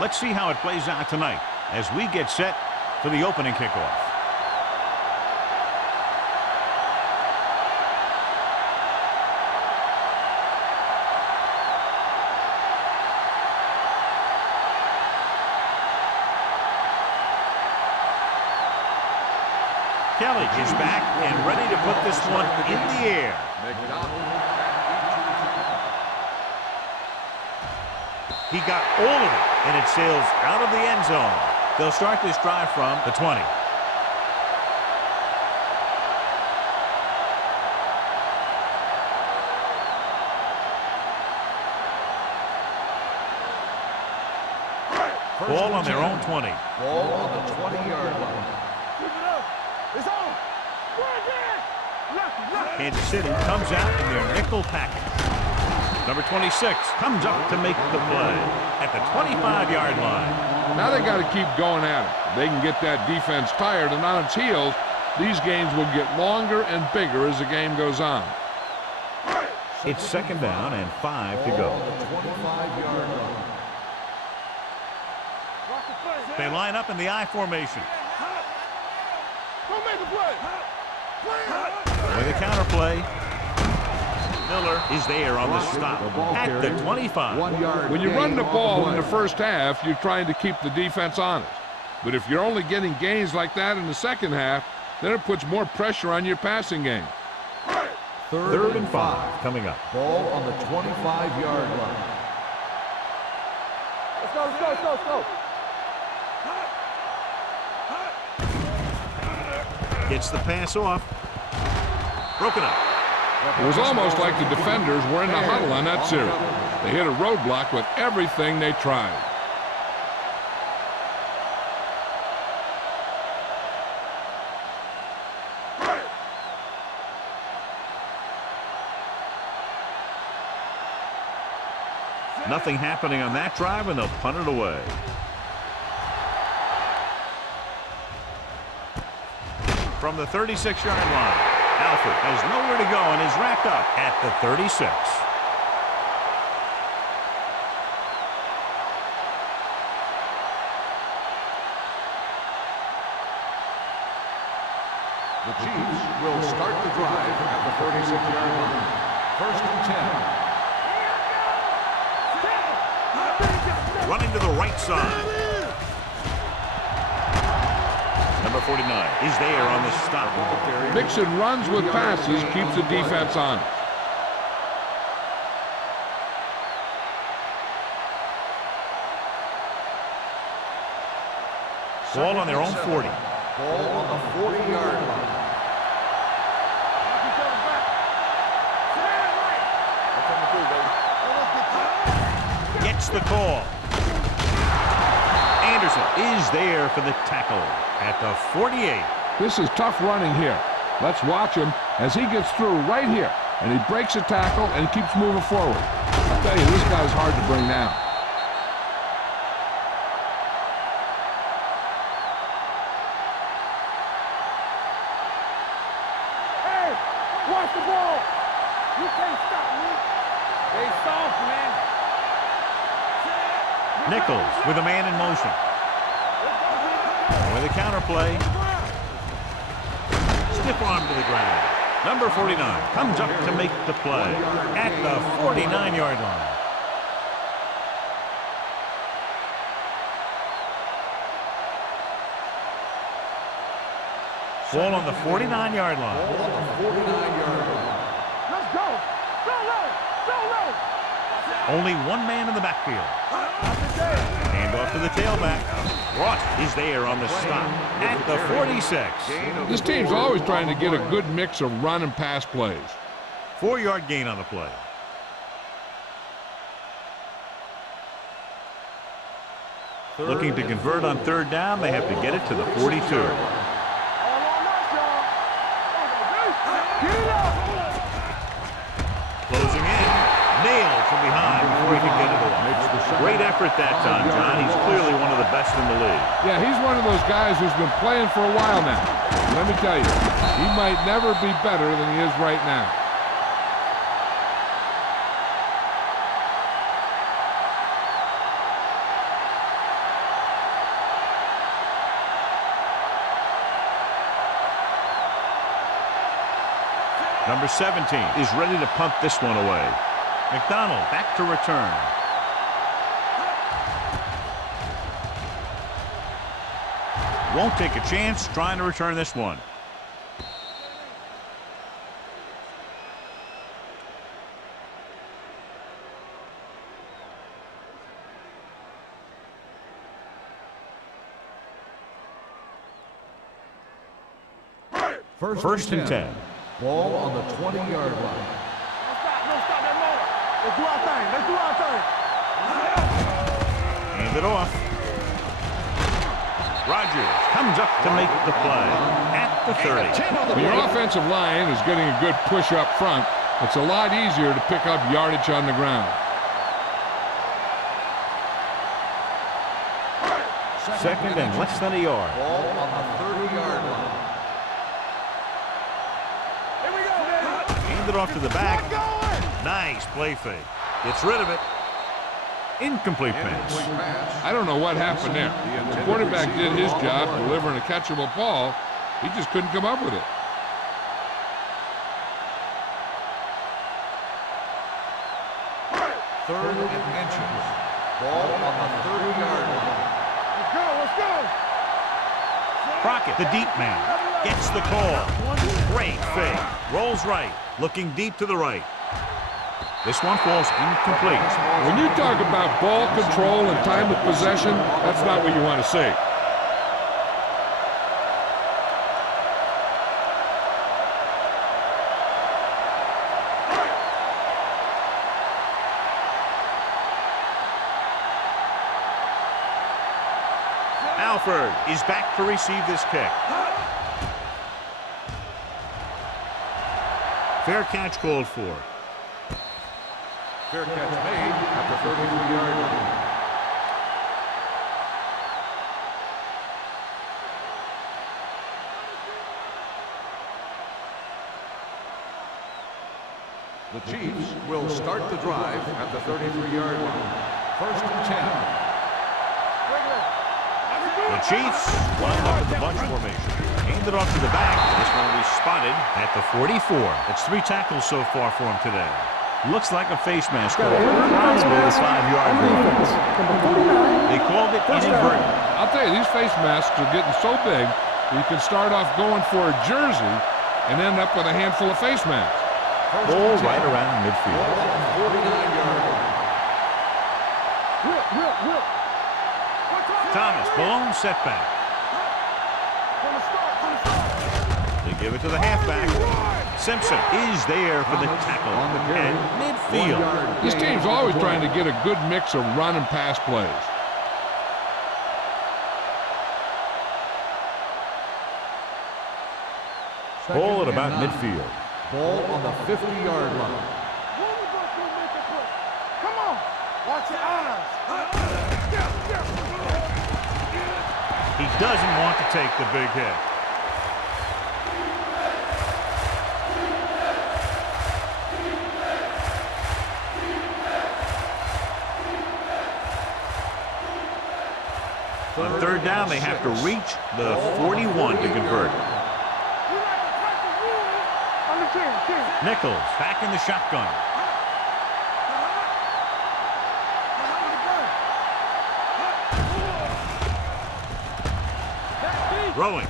Let's see how it plays out tonight as we get set for the opening kickoff. Kelly is back and ready to put this one in the air. He got all of it, and it sails out of the end zone. They'll start this drive from the 20. Ball on their own 20. Ball on the 20-yard line. It's on. Kansas City comes out in their nickel package. Number 26 comes up to make the play at the 25-yard line. Now they got to keep going at it. They can get that defense tired and on its heels. These games will get longer and bigger as the game goes on. It's second down and 5 to go. They line up in the I formation. Don't make a play. With a counter play. Miller is there on the stop at the 25. When you run the ball in the first half, you're trying to keep the defense honest. But if you're only getting gains like that in the second half, then it puts more pressure on your passing game. Third and 5 coming up. Ball on the 25-yard line. Let's go, let's go, let's go, let's go. Gets the pass off. Broken up. It was almost like the defenders were in the huddle on that series. They hit a roadblock with everything they tried. Nothing happening on that drive, and they'll punt it away. From the 36-yard line, Alford has nowhere to go and is wrapped up at the 36. The Chiefs will start the drive at the 36-yard line. First and 10. Running to the right side. Number 49 is there on the stop. Mixing runs with passes keeps the defense honest. Ball on their own 40. Ball on the 40-yard line. Gets the call. Anderson is there for the tackle at the 48. This is tough running here. Let's watch him as he gets through right here. And he breaks a tackle and keeps moving forward. I tell you, this guy's hard to bring down. Hey, watch the ball. You can't stop me. They soft, man. Nichols with a man in motion. With a counter play. Stiff arm to the ground. Number 49 comes up to make the play at the 49-yard line. Ball on the 49-yard line. Ball on the 49-yard line. Let's go. Go low. Go low. Only one man in the backfield. Hand off to the tailback. Ross is there on the stop at the 46. This team's always trying to get a good mix of run and pass plays. 4-yard gain on the play. Looking to convert on third down, they have to get it to the 42. Closing in. Nailed from behind before he can get it away. Great effort that time, John. He's clearly one of the best in the league. Yeah, he's one of those guys who's been playing for a while now. Let me tell you, he might never be better than he is right now. Number 17 is ready to punt this one away. McDonald back to return. Won't take a chance trying to return this one. First and 10. Ball on the 20-yard line. No stop that motor. Let's do our thing. Let's do our thing. Hand it off. Rogers comes up to make the play at the 30. When your offensive line is getting a good push up front, it's a lot easier to pick up yardage on the ground. Second and less than a yard. Ball on the 30-yard line. Here we go, man. Hand it off to the back. Nice play fake. Gets rid of it. Incomplete pass. I don't know what happened there. The quarterback did his job delivering a catchable ball. He just couldn't come up with it. Third and inches. Ball on the 30-yard line. Let's go. Let's go. Crockett, the deep man, gets the call. Great fake. Rolls right. Looking deep to the right. This one falls incomplete. When you talk about ball control and time of possession, that's not what you want to see. Alford is back to receive this kick. Fair catch called for. Fair catch made at the 33-yard line. The Chiefs will start the drive at the 33-yard line. First and 10. The Chiefs line up in the bunch formation. Hand it off to the back. This one will be spotted at the 44. It's 3 tackles so far for him today. Looks like a face mask call. Possibly a 5-yard movement. They called it inadvertent. I'll tell you, these face masks are getting so big you can start off going for a jersey and end up with a handful of face masks. Ball right around midfield. 49-yard line. Whip. Thomas, blown setback. From the start. They give it to the halfback. Simpson is there for the tackle at midfield. This team's always trying to get a good mix of run and pass plays. Ball at about midfield. Ball on the 50-yard line. Come on. Watch your eyes. He doesn't want to take the big hit. On third down, they have to reach the 41 to convert. Nichols back in the shotgun. Throwing.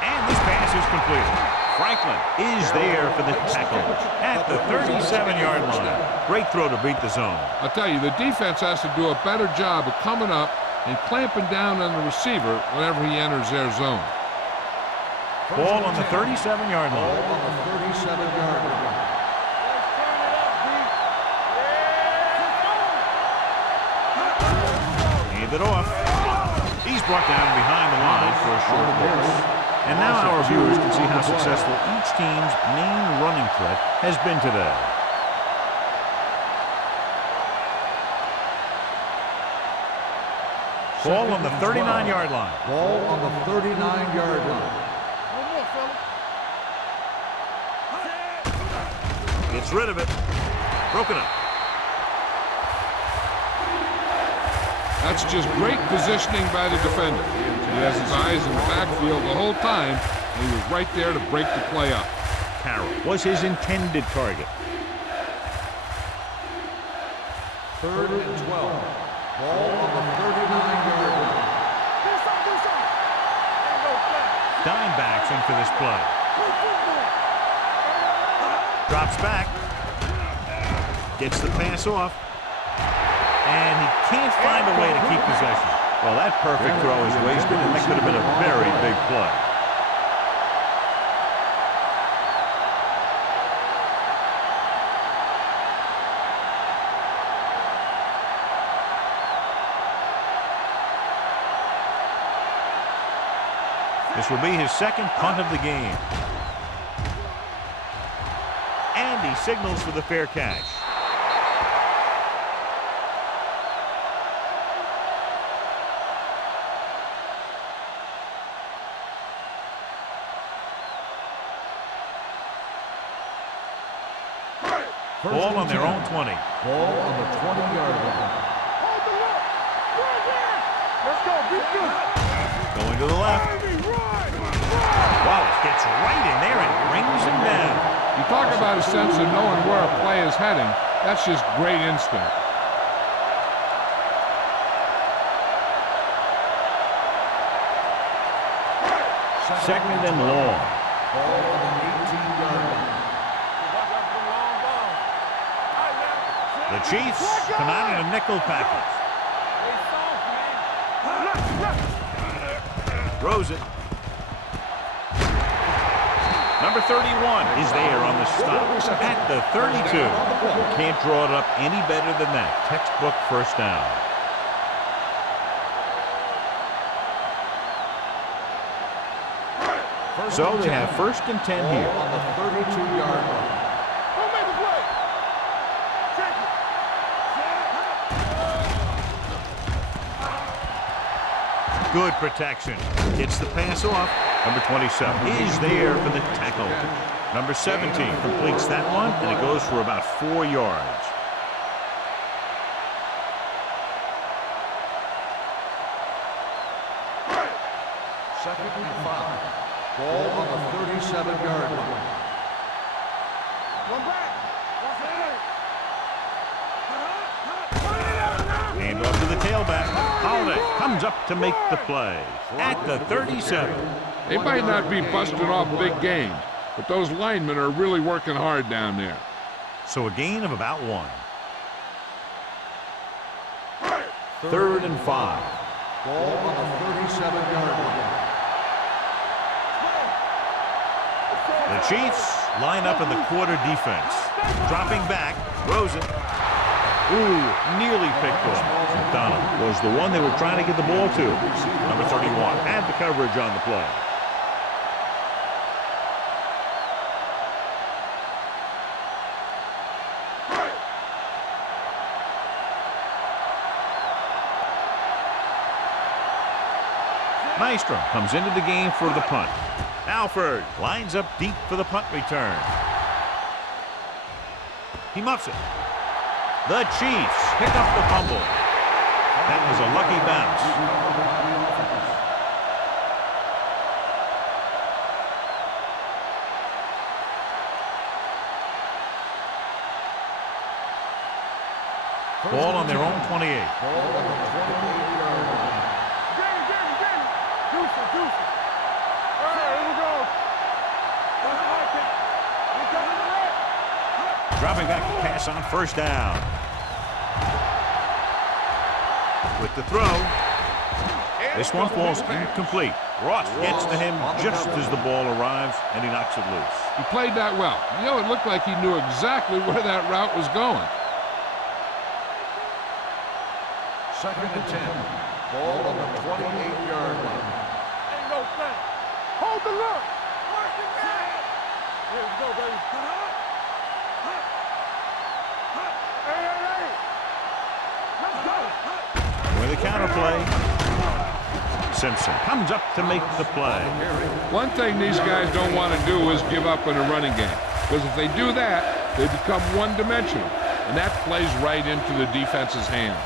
And this pass is completed. Franklin is there for the tackle at the 37-yard line. Great throw to beat the zone. I'll tell you, the defense has to do a better job of coming up and clamping down on the receiver whenever he enters their zone. Ball on the 37-yard Ball line. on the 37-yard line. Hand it off. He's brought down behind the line for a short loss. And now our viewers can see how successful each team's main running threat has been today. Ball on the 39-yard line. Ball on the 39-yard line. Gets rid of it. Broken up. That's just great positioning by the defender. He has his eyes in the backfield the whole time, and he was right there to break the play up. Carroll was his intended target. 3rd and 12. Ball on the 39-yard line. Dime backs in for this play. Drops back. Gets the pass off. And he can't find a way to keep possession. Well, that perfect throw is wasted, and that could have been a very big play. This will be his second punt of the game. And he signals for the fair catch. Ball on their own 20. Ball on the 20-yard line. Hold the look. Run there. Let's go. Beat you. Going to the left. Wallace gets right in there and brings him down. You talk about a sense of knowing where a play is heading. That's just great instinct. Second and long. Ball on the 18-yard line. The Chiefs come out in a nickel package. Throws it. Number 31 is there on the stop. At the 32. Can't draw it up any better than that. Textbook first down. So they have 1st and 10 here. On the 32-yard line. Good protection. Gets the pass off. Number 27 is there for the tackle. Number 17 completes that one, and it goes for about 4 yards. Second and 5. Ball on the 37-yard line. Hand off to the tailback. Holiday comes up to make the play at the 37. They might not be busting off big games, but those linemen are really working hard down there. So a gain of about 1. 3rd and 5. Ball on the 37-yard line. The Chiefs line up in the quarter defense. Dropping back, throws it. Ooh, nearly picked off. McDonald was the one they were trying to get the ball to. Number 31 had the coverage on the play. Maestro comes into the game for the punt. Alford lines up deep for the punt return. He muffs it. The Chiefs pick up the fumble. That was a lucky bounce. Ball on their own 28. Ball on the 28-yard line. Dropping back to pass on 1st down. With the throw. This one falls incomplete. Ross gets to him just as the ball arrives, and he knocks it loose. He played that well. You know, it looked like he knew exactly where that route was going. 2nd and 10. Ball on the 28-yard line. Ain't no thing. Hold the look. Here we go, baby. With a counterplay, Simpson comes up to make the play. One thing these guys don't want to do is give up in a running game, because if they do that, they become one-dimensional, and that plays right into the defense's hands.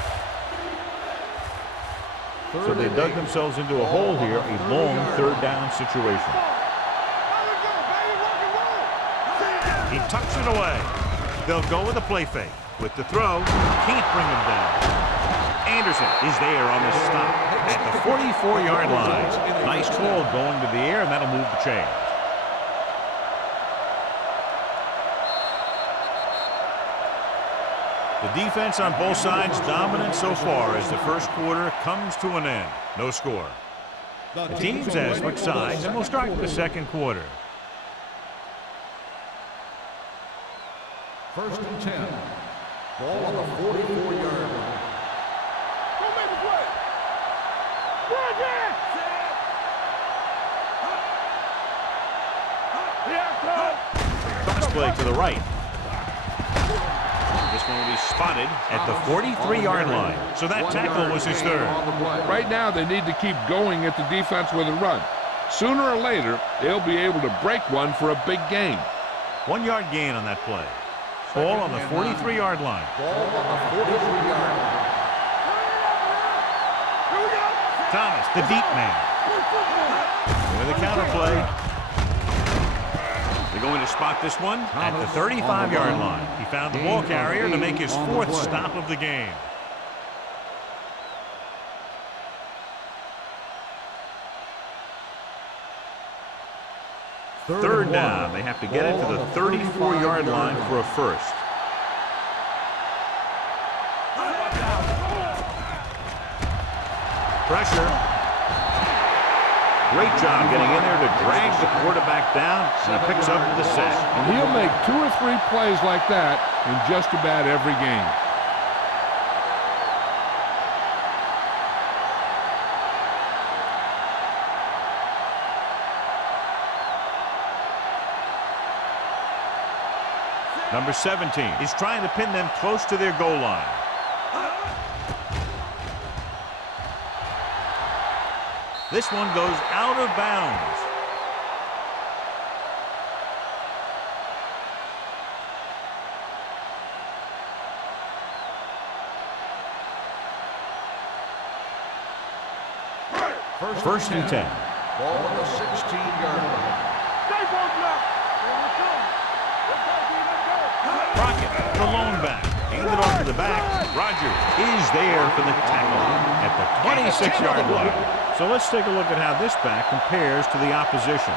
So they dug themselves into a hole here, a long 3rd down situation. He tucks it away. They'll go with a play fake. With the throw, can't bring him down. Anderson is there on the stop at the 44-yard line. Nice call going to the air, and that'll move the chains. The defense on both sides dominant so far as the first quarter comes to an end. No score. The teams have switched sides, and we'll start the second quarter. First and 10. Ball on the 44-yard line. Go make a play. Go again. Pass play to the right. This one will be spotted at the 43-yard line. So that tackle was his third. Right now, they need to keep going at the defense with a run. Sooner or later, they'll be able to break one for a big gain. 1-yard gain on that play. Ball on the 43-yard line. Ball on the 43-yard line. Thomas, the deep man. With a counter play. They're going to spot this one at the 35-yard line. He found the ball carrier to make his fourth stop of the game. Third down. They have to get it to the 34-yard line for a first. Pressure. Great job getting in there to drag the quarterback down, and he picks up the sack. And he'll make 2 or 3 plays like that in just about every game. Number 17 is trying to pin them close to their goal line. This one goes out of bounds. First and 10. Ball on the 16-yard line. Crockett, the lone back. Handed off to the back. Rogers is there for the tackle at the 26-yard line. So let's take a look at how this back compares to the opposition.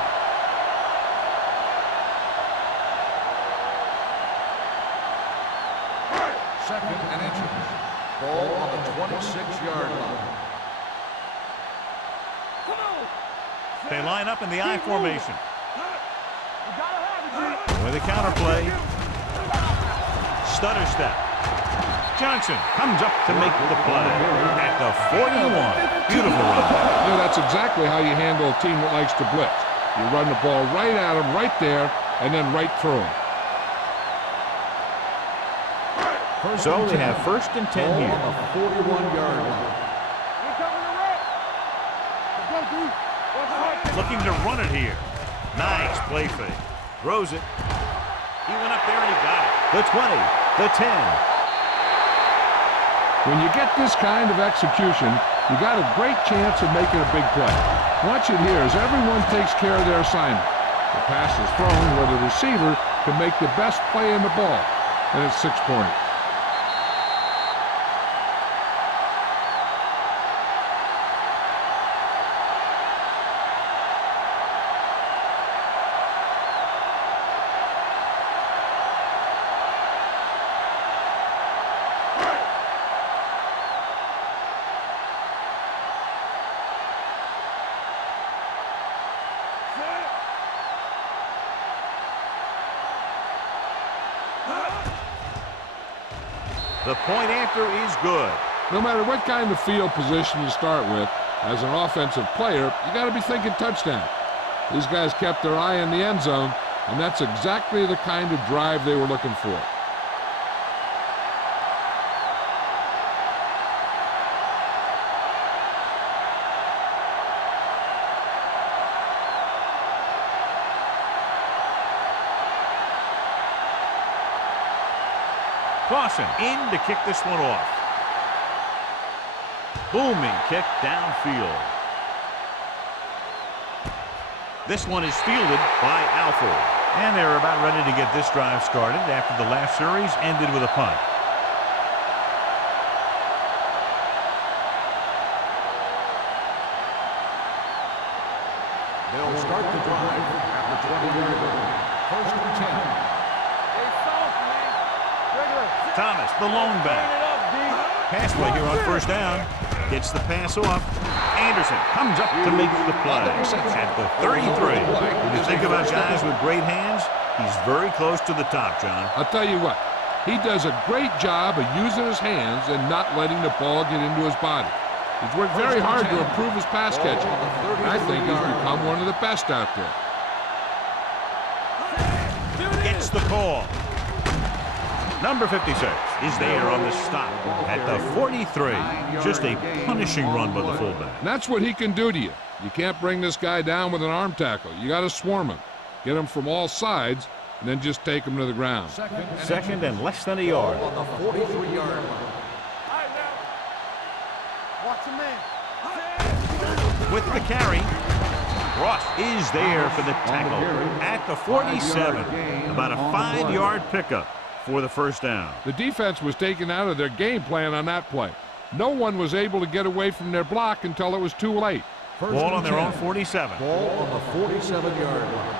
Second and inches. Ball on the 26-yard line. They line up in the I formation. With a counter play. Stutter step. Johnson comes up to make the play at the 41. Beautiful run. You know, that's exactly how you handle a team that likes to blitz. You run the ball right at them, right there, and then right through them. So they have first and 10 here. On the 41-yard line. Looking to run it here. Nice play fake. Throws it. He went up there and he got it. The 20, the 10. When you get this kind of execution, you got a great chance of making a big play. Watch it here as everyone takes care of their assignment. The pass is thrown where the receiver can make the best play in the ball, and it's 6 points. The point after is good. No matter what kind of field position you start with, as an offensive player, you got to be thinking touchdown. These guys kept their eye on the end zone, and that's exactly the kind of drive they were looking for. Clausen in to kick this one off. Booming kick downfield. This one is fielded by Alford. And they're about ready to get this drive started after the last series ended with a punt. They'll start the drive at the 20-yard line. First and 10. Hey, soft, man. Regular. Thomas, the lone back. Clean it up, D. Pass play here on first down. Gets the pass off. Anderson comes up to make the play at the 33. When you think about guys with great hands, he's very close to the top, John. I'll tell you what, he does a great job of using his hands and not letting the ball get into his body. He's worked very hard to improve his pass catching. I think he's become one of the best out there. Gets the call. Number 56 is there on the stop at the 43. Just a punishing run by the fullback. And that's what he can do to you. You can't bring this guy down with an arm tackle. You got to swarm him. Get him from all sides, and then just take him to the ground. Second and less than a yard. On the 43-yard line. All right, now. Watch your man. With the carry, Ross is there for the tackle at the 47. About a 5-yard pickup for the first down. The defense was taken out of their game plan on that play. No one was able to get away from their block until it was too late. Ball on their own 47. Ball on the 47-yard line.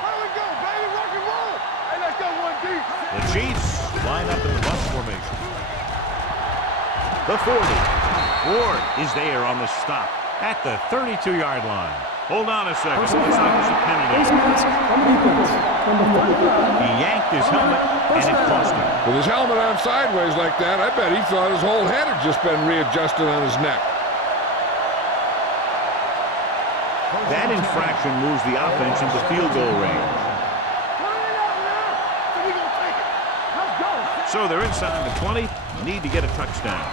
Here we go, baby. Rock and roll. Hey, let's go, 1D. The Chiefs line up in the bunch formation. The 40. Ward is there on the stop at the 32-yard line. Hold on a second. Looks like there's a penalty. He yanked his helmet, and it cost him. With his helmet on sideways like that, I bet he thought his whole head had just been readjusted on his neck. That infraction moves the offense into field goal range. So they're inside the 20. Need to get a touchdown.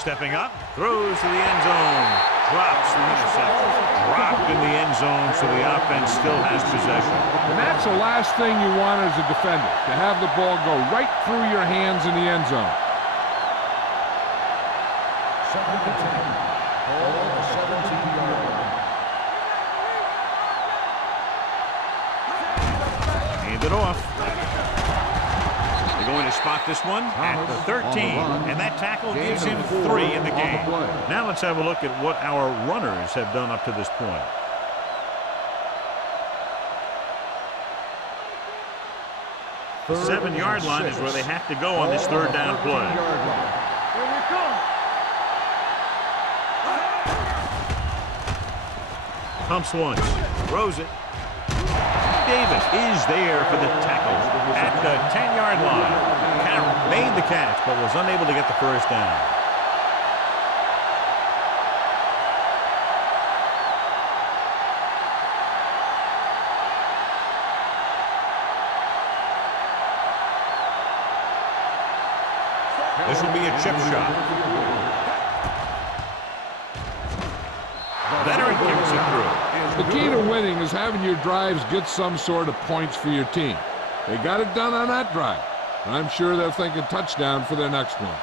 Stepping up, throws to the end zone. Drops the interception. Dropped in the end zone, so the offense still has possession. And that's the last thing you want as a defender, to have the ball go right through your hands in the end zone. Second and 10. Ball on the 17-yard line. Hand it off. They're going to spot this one at the 13, and that tackle gives him 3 in the game. Now let's have a look at what our runners have done up to this point. The 7-yard line is where they have to go on this third down play. Here we come. Pumps once, throws it. Davis is there for the tackle at the 10-yard line. Carroll made the catch, but was unable to get the first down. This will be a chip shot. Veteran kicks it through. The key to winning is having your drives get some sort of points for your team. They got it done on that drive. And I'm sure they're thinking touchdown for their next one.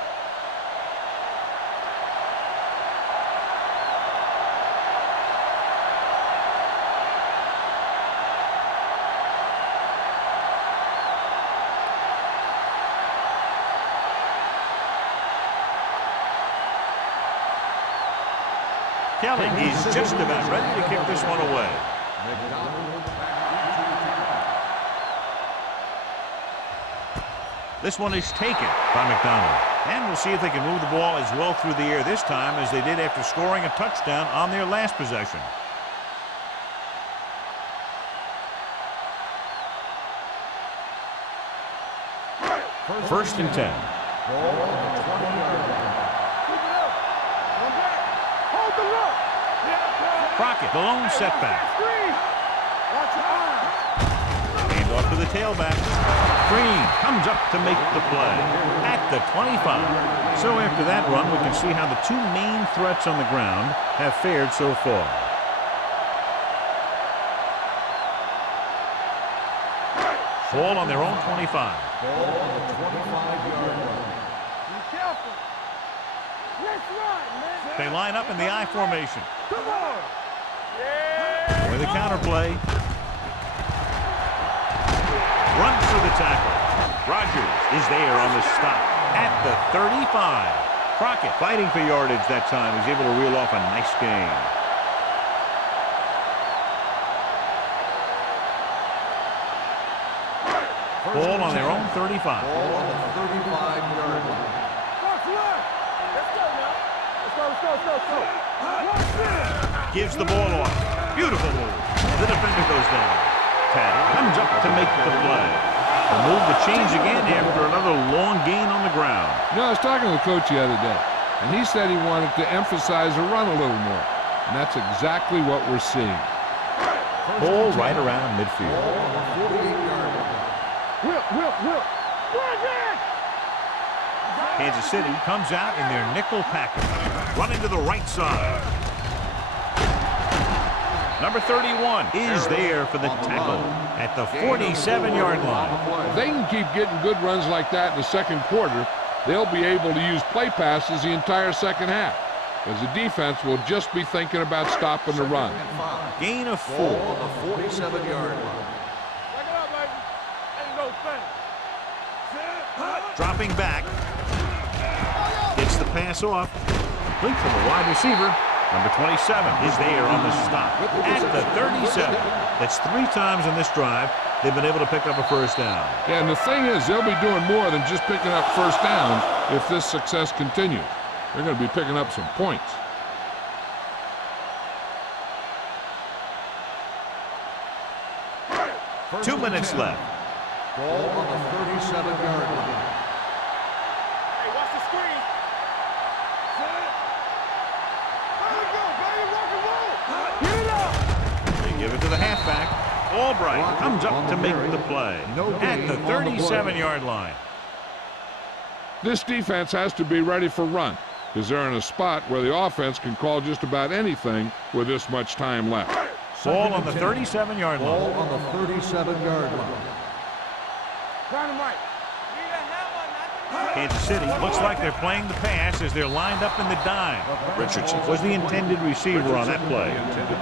Kelly is just about ready to kick this one away. This one is taken by McDonald. And we'll see if they can move the ball as well through the air this time as they did after scoring a touchdown on their last possession. First and 10. Crockett, the lone setback. Hand off to the tailback. Green comes up to make the play at the 25. So after that run, we can see how the two main threats on the ground have fared so far. Ball on their own 25. Ball on the 25-yard line. Be careful. Let's run, man. They line up in the I formation. Come on. Yeah. With the counter play. runs through the tackle. Rogers is there on the stop at the 35. Crockett fighting for yardage that time. He's able to reel off a nice gain. Ball on their own 35. Ball on the 35-yard line. Watch left. Let's go now. Let's go. Gives the ball off. Beautiful move. The defender goes down. Tad comes up to make the play. The move to change again after another long gain on the ground. You know, I was talking to the coach the other day, and he said he wanted to emphasize the run a little more. And that's exactly what we're seeing. Ball right around midfield. Ball on the 48-yard line. Whip. Kansas City comes out in their nickel package. Running to the right side. Number 31 is there for the tackle at the 47-yard line. If they can keep getting good runs like that in the second quarter, they'll be able to use play passes the entire second half, as the defense will just be thinking about stopping the run. Gain of 4. Ball on the 47-yard line. Back it up, baby. Ain't no thing. Dropping back. Gets the pass off. Complete from the wide receiver. Number 27 is there on the stop at the 37. That's 3 times in this drive they've been able to pick up a first down. Yeah, and the thing is, they'll be doing more than just picking up first downs if this success continues. They're going to be picking up some points. First 2 and minutes 10. left. Ball on the 37-yard line. Hey, watch the screen. Let it go, baby. Rock and roll. Get it up. They give it to the halfback. Albright comes up to make the play at the 37-yard line. This defense has to be ready for run, because they're in a spot where the offense can call just about anything with this much time left. Ball on the 37-yard line. Ball on the 37-yard line. Dynamite. Kansas City looks like they're playing the pass as they're lined up in the dime. Richardson was the intended receiver on that play.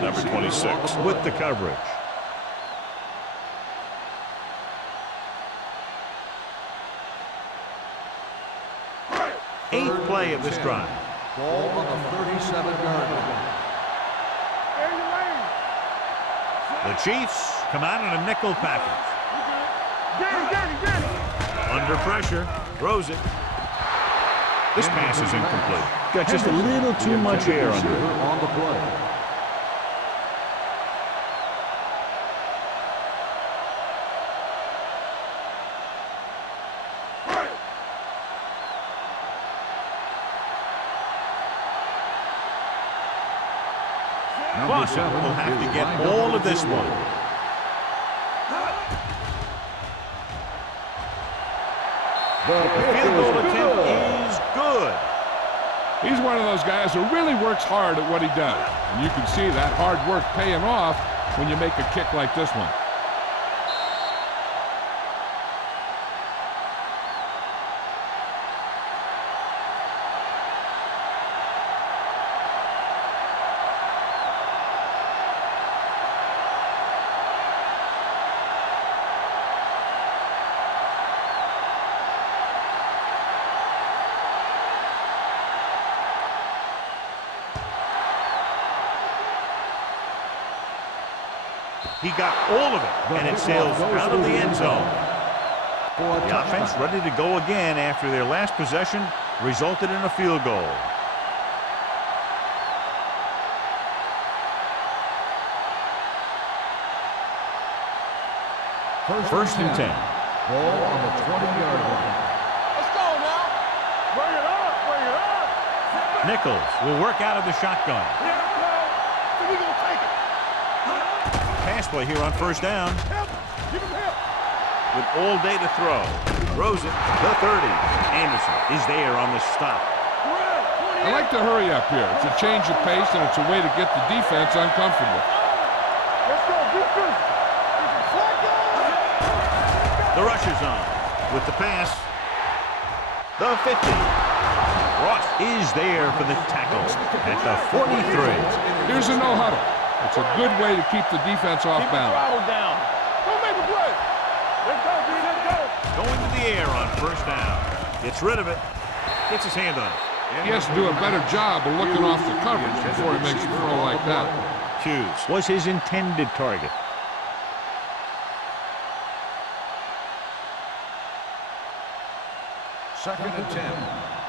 Number 26 with the coverage. Eighth play of this drive. Ball on the 37-yard line. There you lane. The Chiefs come out in a nickel package. Get it. Under pressure, throws it. This pass is incomplete. Got just a little too much air under it. On the play. Boston will have to get all of this one. The field goal attempt is good. He's one of those guys who really works hard at what he does. And you can see that hard work paying off when you make a kick like this one. He got all of it, and it sails out of the end zone. The offense ready to go again after their last possession resulted in a field goal. First and 10. Ball on the 20-yard line. Let's go now. Bring it up. Nichols will work out of the shotgun. We gonna take it. Pass play here on first down. Help. Give him help. With all day to throw. Throws it. The 30. Anderson is there on the stop. I like to hurry up here. It's a change of pace, and it's a way to get the defense uncomfortable. Let's go. Defense. The rush is on with the pass. The 50. Ross is there for the tackle at the 43. Here's a no-huddle. It's a good way to keep the defense off balance. Down. Don't make a play. Let's go, first down. Gets rid of it. Gets his hand on it. He has to do a better job of looking off the coverage before he makes a throw like that. Hughes was his intended target. Second and 10.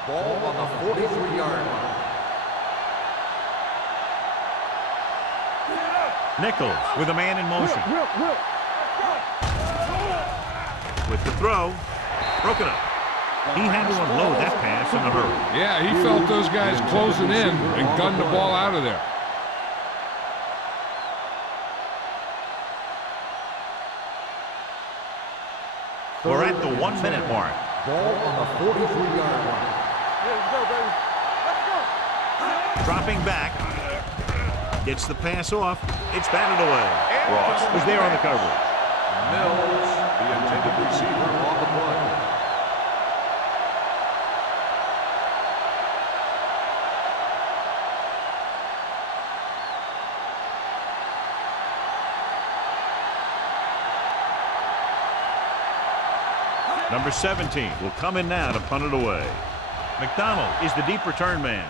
Ball on the 43-yard line. Nichols with a man in motion. With the throw. Broken up. He had to unload that pass in a hurry. Yeah, he felt those guys closing in and gunned the ball out of there. We're at the 1 minute mark. Ball on the 43-yard line. Let's go, baby. Let's go. Dropping back. Gets the pass off. It's batted away. Ross was there on the coverage. Mills, the intended receiver, on the play. Number 17 will come in now to punt it away. McDonald is the deep return man.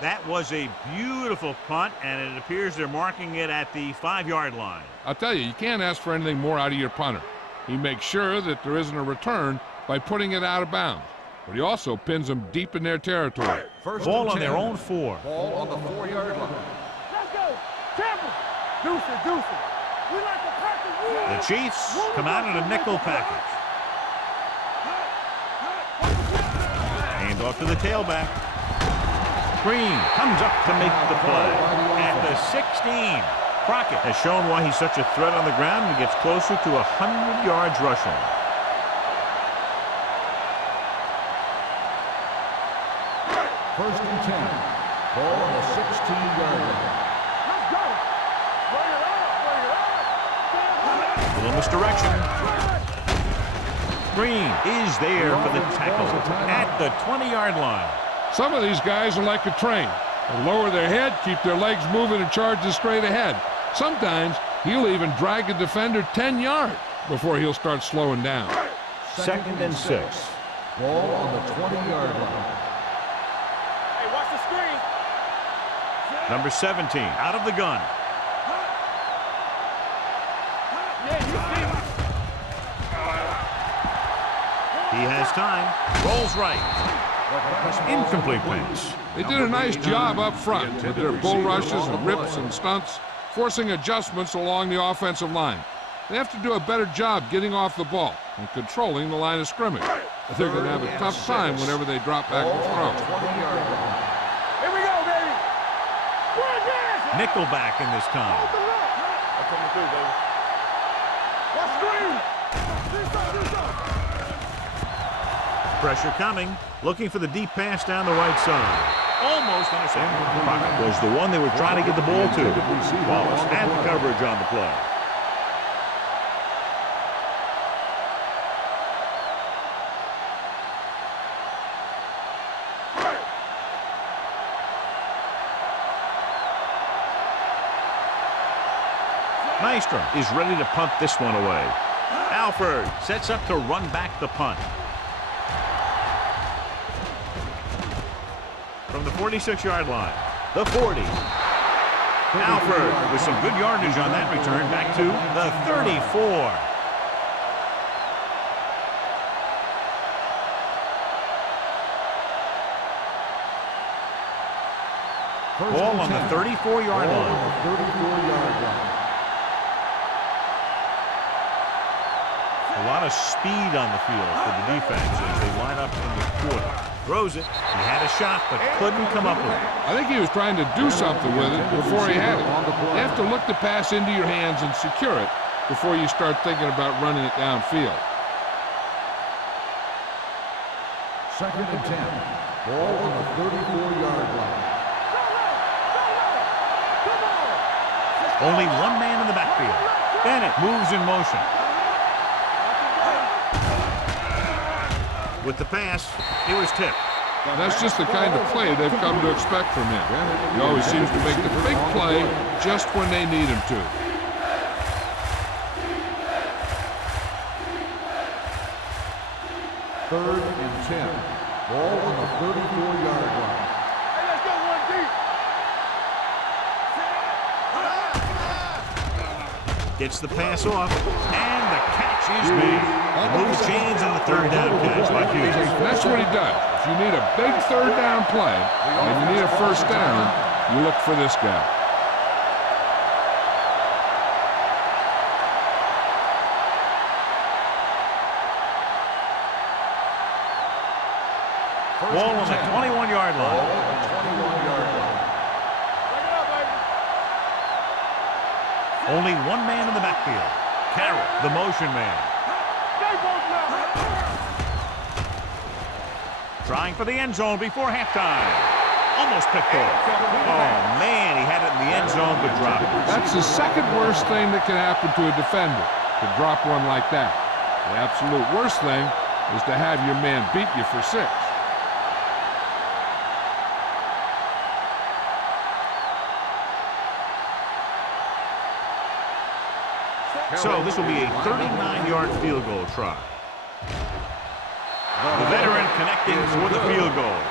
That was a beautiful punt, and it appears they're marking it at the 5-yard line. I'll tell you, you can't ask for anything more out of your punter. He makes sure that there isn't a return by putting it out of bounds, but he also pins them deep in their territory. First Ball and on 10. their own 4. Ball on the 4-yard line. Let's go. Tampa. Deuce it. We like to practice. The Chiefs come out in a nickel package. Hand off to the tailback. Green comes up to make the play. At the 16. Crockett has shown why he's such a threat on the ground and gets closer to 100 yards rushing. First and 10. Ball on the 16-yard line. Let's go. Bring it up. Little misdirection. Green is there for the tackle at the 20-yard line. Some of these guys are like a train. They lower their head, keep their legs moving, and charge straight ahead. Sometimes he'll even drag a defender 10 yards before he'll start slowing down. Second and 6. Ball on the 20-yard line. Hey, watch the screen. Number 17 out of the gun. Yeah, you see him. He has time. Rolls right. Incomplete pass. They did a nice job up front with their bull rushes and rips and stunts, forcing adjustments along the offensive line. They have to do a better job getting off the ball and controlling the line of scrimmage. They're going to have a tough time whenever they drop back to throw. Here we go, baby. We're dancing. Nickelback in this time. I'm coming through, baby. Watch screen. Do something. Pressure coming. Looking for the deep pass down the right side. Almost intercepted. Crockett was the one they were trying to get the ball to. Wallace had the coverage on the play. Nystrom is ready to punt this one away. Alford sets up to run back the punt. From the 46-yard line, the 40. Alford with some good yardage on that return back to the 34. Ball on the 34-yard line. A lot of speed on the field for the defense as they line up in the quarter. Throws it. He had a shot, but couldn't come up with it. I think he was trying to do something with it before he had it. You have to look the pass into your hands and secure it before you start thinking about running it downfield. Second and 10. Ball on the 34-yard line. Only one man in the backfield. Bennett moves in motion. With the pass, it was tipped. That's just the kind of play they've come to expect from him. He always seems to make the big play just when they need him to. 3rd and 10. Ball on the 34-yard line. Hey, let's go one deep. Gets the pass off, and the catch is made. Moves chains on the 3rd down catch by Hughes. That's what he does. If you need a big 3rd down play and you need a 1st down, you look for this guy. Ball on the 21-yard line. Ball on the 21-yard line. Bring it up, baby. Only one man in the backfield. Carroll, the motion man. Stay both now. Trying for the end zone before halftime. Almost picked off. Oh, man, he had it in the end zone, but dropped it. That's the second worst thing that can happen to a defender, to drop one like that. The absolute worst thing is to have your man beat you for 6. So this will be a 39-yard field goal try. The veteran connecting for the field goal.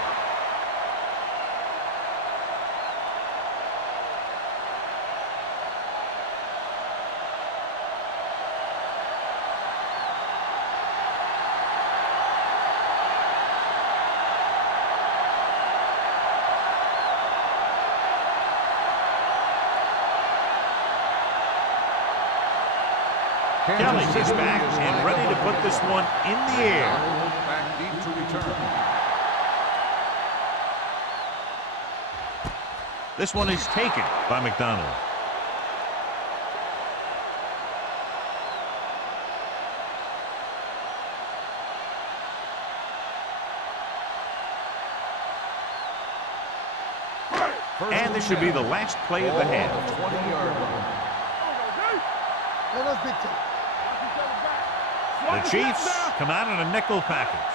Kelly is back and ready to put this one in the air. Back deep to return. This one is taken by McDonald. And this should be the last play of the half. 20-yard line. Let us dictate. The Chiefs come out in a nickel package.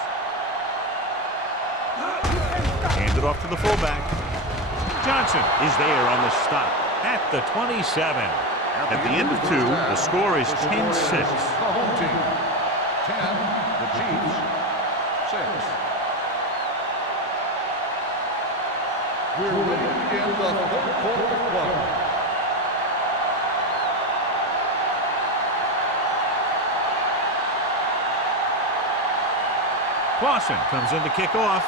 Hand it off to the fullback. Johnson is there on the stop at the 27. At the end of 2, the score is 10-6. The home team. 10, the Chiefs. 6. We're ready to begin the 3rd quarter of play. Clausen comes in to kick off.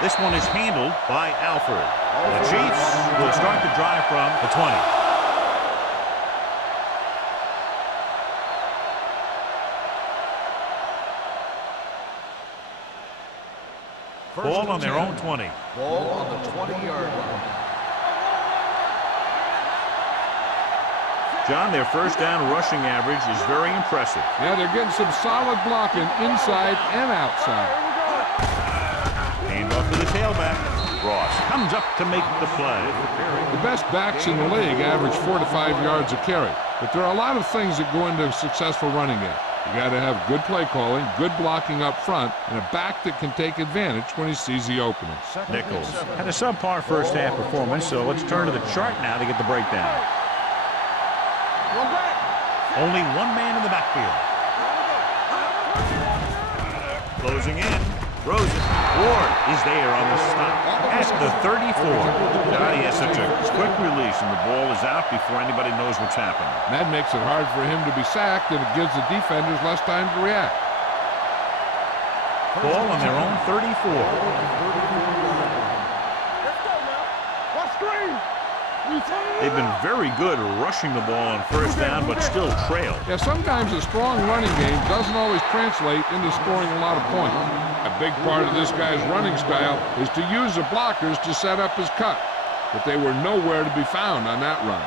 This one is handled by Alford. The Chiefs will start the drive from the 20. Ball on their own 20. Ball on the 20-yard line. John, their 1st down rushing average is very impressive. Yeah, they're getting some solid blocking inside and outside. Hand off to the tailback. Ross comes up to make the play. The best backs in the league average 4 to 5 yards a carry. But there are a lot of things that go into a successful running game. You got to have good play calling, good blocking up front, and a back that can take advantage when he sees the opening. Nichols had a subpar first half performance, so let's turn to the chart now to get the breakdown. Only one man in the backfield. Closing in. Rosen. Ward is there on the stop at the 34. God, he has such a quick release, and the ball is out before anybody knows what's happening. That makes it hard for him to be sacked, and it gives the defenders less time to react. Ball on their own 34. Let's go now. What screen? They've been very good rushing the ball on 1st down, but still trail. Yeah, sometimes a strong running game doesn't always translate into scoring a lot of points. A big part of this guy's running style is to use the blockers to set up his cut, but they were nowhere to be found on that run.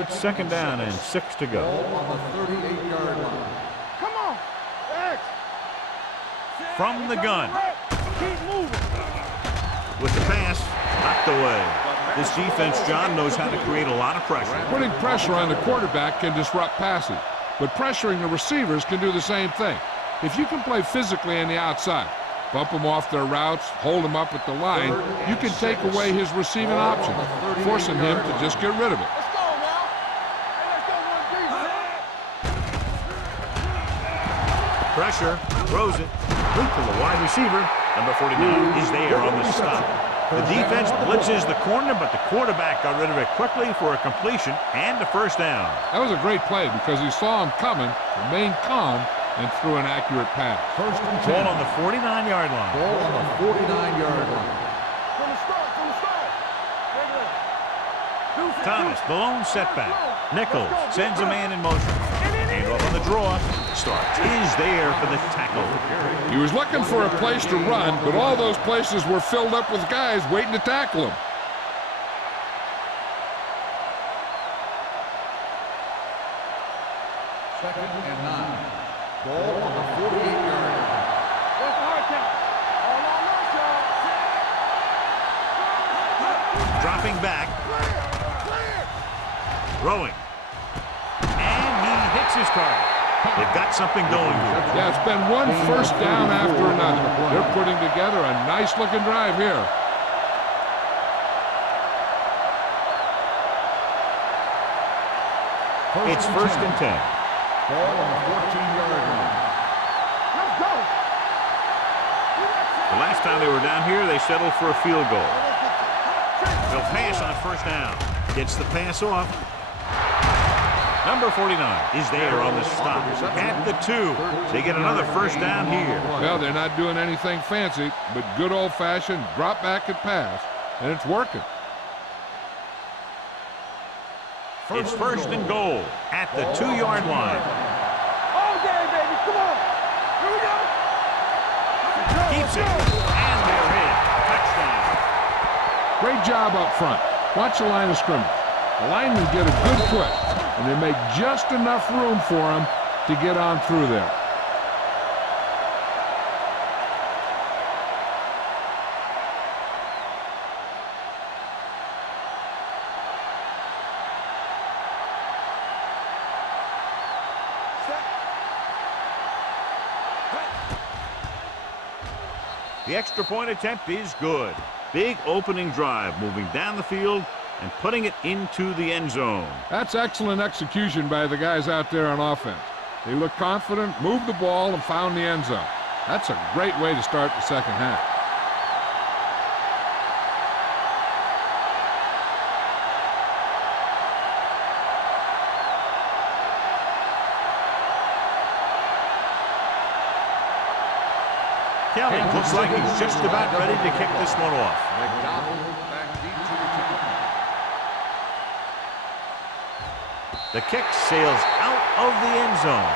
It's 2nd down and 6 to go. Ball on the 38-yard line. Come on. X. From the gun. Keep moving. With the pass, knocked away. This defense, John, knows how to create a lot of pressure. Putting pressure on the quarterback can disrupt passing, but pressuring the receivers can do the same thing. If you can play physically on the outside, bump them off their routes, hold them up at the line, you can take away his receiving options, forcing him to just get rid of it. Let's go now. Hey, let's go one deep. Pressure, throws it, loop to the wide receiver. Number 49 is there on the stop. The defense blitzes the corner, but the quarterback got rid of it quickly for a completion and a first down. That was a great play because he saw him coming, remained calm, and threw an accurate pass. First and 10. Ball on the 49-yard line. Ball on the 49-yard line. From the start, from the start. Thomas, the lone setback. Nichols sends a man in motion. Hand off on the draw. Starks is there for the tackle. He was looking for a place to run, but all those places were filled up with guys waiting to tackle him. Second and 9. Ball on the 48-yard line. What's the hard count? All on us, y'all. Dropping back. Throwing. And he hits his target. They've got something going here. Yeah, it's been one first down after another. They're putting together a nice-looking drive here. It's first and 10. Ball on the 14-yard line. Let's go. The last time they were down here, they settled for a field goal. They'll pass on first down. Gets the pass off. Number 49 is there on the stop. At the 2, they get another first down here. Well, they're not doing anything fancy, but good old-fashioned drop back and pass, and it's working. It's first and goal at the 2-yard line. All day, baby. Come on. Here we go. Keeps it. And they're in. Touchdown. Great job up front. Watch the line of scrimmage. The linemen get a good push, and they make just enough room for him to get on through there. The extra point attempt is good. Big opening drive, moving down the field and putting it into the end zone. That's excellent execution by the guys out there on offense. They looked confident, moved the ball, and found the end zone. That's a great way to start the second half. Kelly looks like he's just about ready to kick this one off. McDonald back deep to return. The kick sails out of the end zone.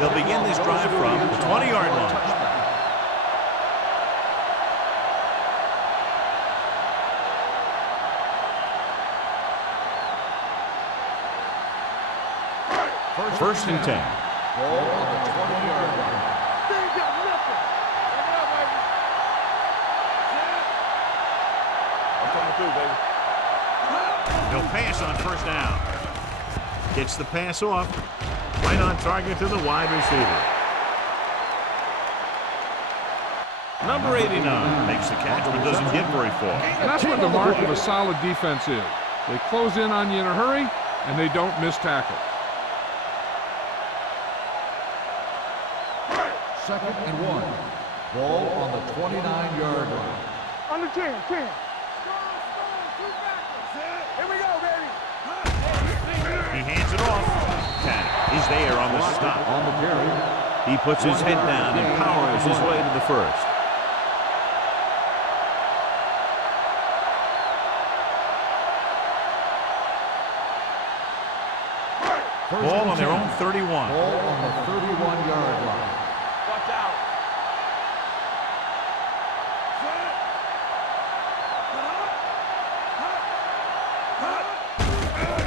They'll begin this drive from the 20-yard line. First and 10. Ball on the 20-yard line. They ain't got nothing. Take it out, baby. I'm coming through, baby. He'll pass on first down. Gets the pass off. Right on target to the wide receiver. Number 89 makes the catch but doesn't get very far. And that's what the mark of a solid defense is. They close in on you in a hurry, and they don't miss tackle. Second and 1. Ball on the 29-yard line. On the 10. Here we go, baby. He hands it off. Tanner is there on the stop. On the carry. He puts his head down and powers his way to the first. Ball on their own 31. Ball on the 31-yard line. Watch out.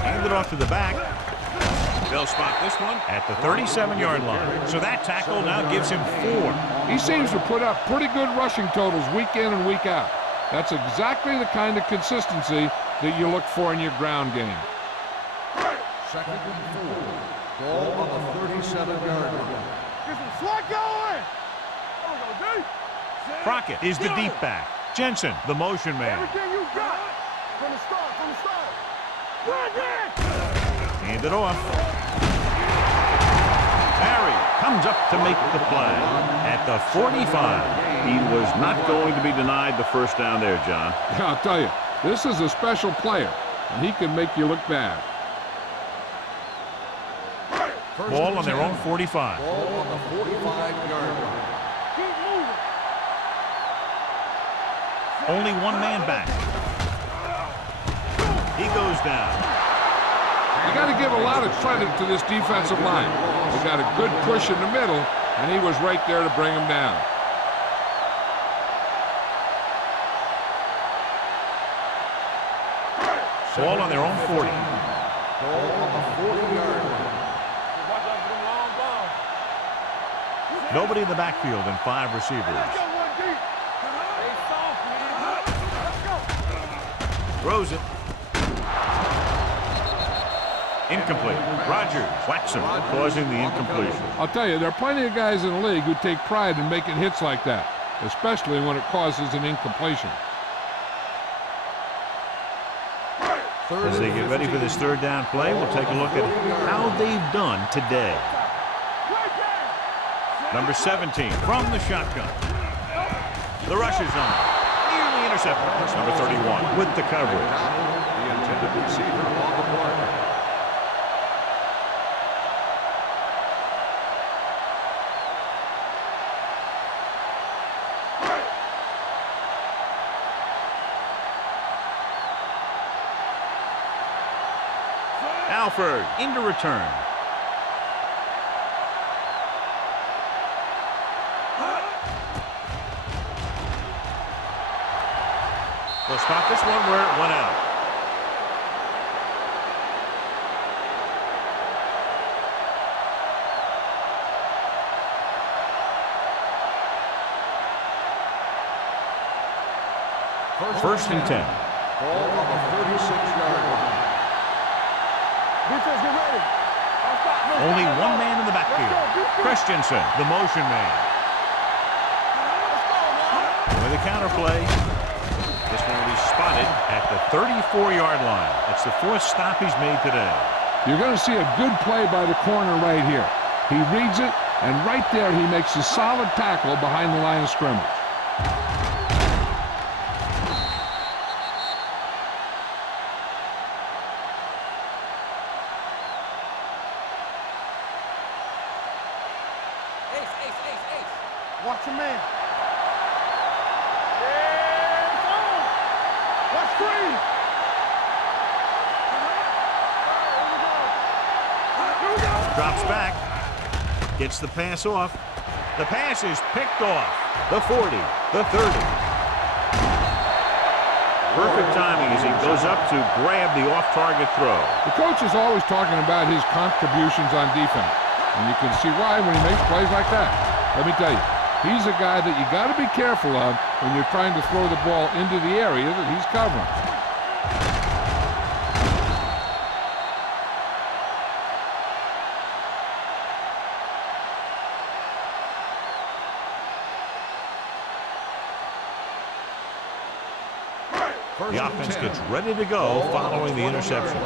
Handed off to the back. They'll spot this one at the 37-yard line. So that tackle now gives him 4. He seems to put up pretty good rushing totals week in and week out. That's exactly the kind of consistency that you look for in your ground game. Second and 4. Ball on the 37-yard line. Get some sweat going. There we go, D. Crockett is the deep back. Jensen, the motion man. Everything you got. From the start, from the start. Run there. Hand it off. Barry comes up to make the play at the 45. He was not going to be denied the first down there, John. Yeah, I'll tell you, this is a special player, and he can make you look bad. Ball on their own 45. Ball on the 45-yard line. Keep moving. Only one man back. He goes down. You got to give a lot of credit to this defensive line. They got a good push in the middle, and he was right there to bring him down. Ball on their own 40. Ball on the 40-yard line. Watch out for them long balls. Nobody in the backfield and 5 Let's receivers. go, one deep. Stay soft, man. Let's go. Throws it. Incomplete. Rogers whacks him, causing the incompletion. I'll tell you, there are plenty of guys in the league who take pride in making hits like that, especially when it causes an incompletion. As they get ready for this third down play, we'll take a look at how they've done today. Number 17 from the shotgun. The rush is on. Nearly intercepted. Number 31 with the coverage. The intended receiver on the play. Alford into return. They'll stop this one where it went out. First and 10. Ball on the 36-yard line. Defense, get ready. Don't stop. No Only stop. one man in the backfield. Christensen, the motion man. With the counter play. This one will be spotted at the 34-yard line. That's the 4th stop he's made today. You're going to see a good play by the corner right here. He reads it, and right there he makes a solid tackle behind the line of scrimmage. Watch your man. Yeah, it's on. Let's free. Here we go. Drops back. Gets the pass off. The pass is picked off. The 40, the 30. Perfect timing as he goes up to grab the off-target throw. The coach is always talking about his contributions on defense, and you can see why when he makes plays like that. Let me tell you, he's a guy that you got to be careful of when you're trying to throw the ball into the area that he's covering. The offense gets ready to go following the interception.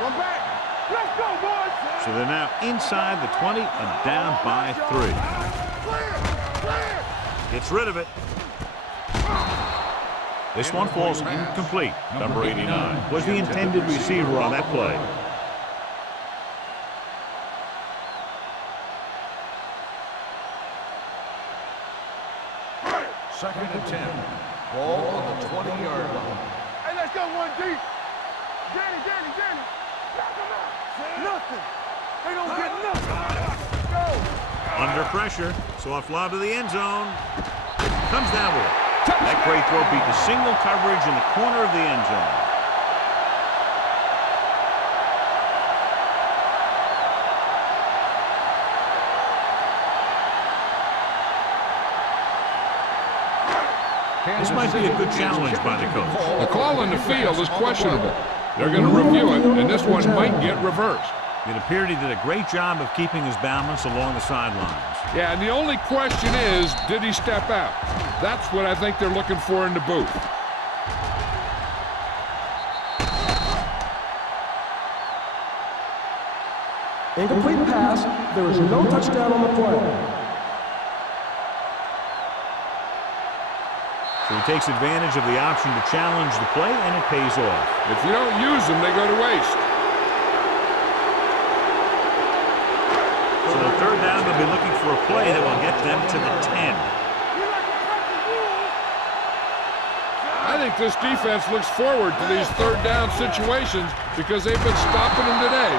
One back. Let's go, boys. So they're now inside the 20 and down by 3. Gets rid of it. This one falls incomplete. Number 89 was the intended receiver on that play. Second and 10. Ball on the 20-yard line. Hey, let's go one deep. Danny. Nothing. They don't get nothing. Go. Under pressure. Soft lob to the end zone. Comes down with it. That great throw beat the single coverage in the corner of the end zone. This might be a good challenge by the coach. The call on the field is questionable. They're going to review it, and this one might get reversed. It appeared he did a great job of keeping his balance along the sidelines. Yeah, and the only question is, did he step out? That's what I think they're looking for in the booth. Incomplete pass. There is no touchdown on the play. So he takes advantage of the option to challenge the play, and it pays off. If you don't use them, they go to waste. So the third down, they'll be looking for a play that will get them to the 10. I think this defense looks forward to these third down situations because they've been stopping them today.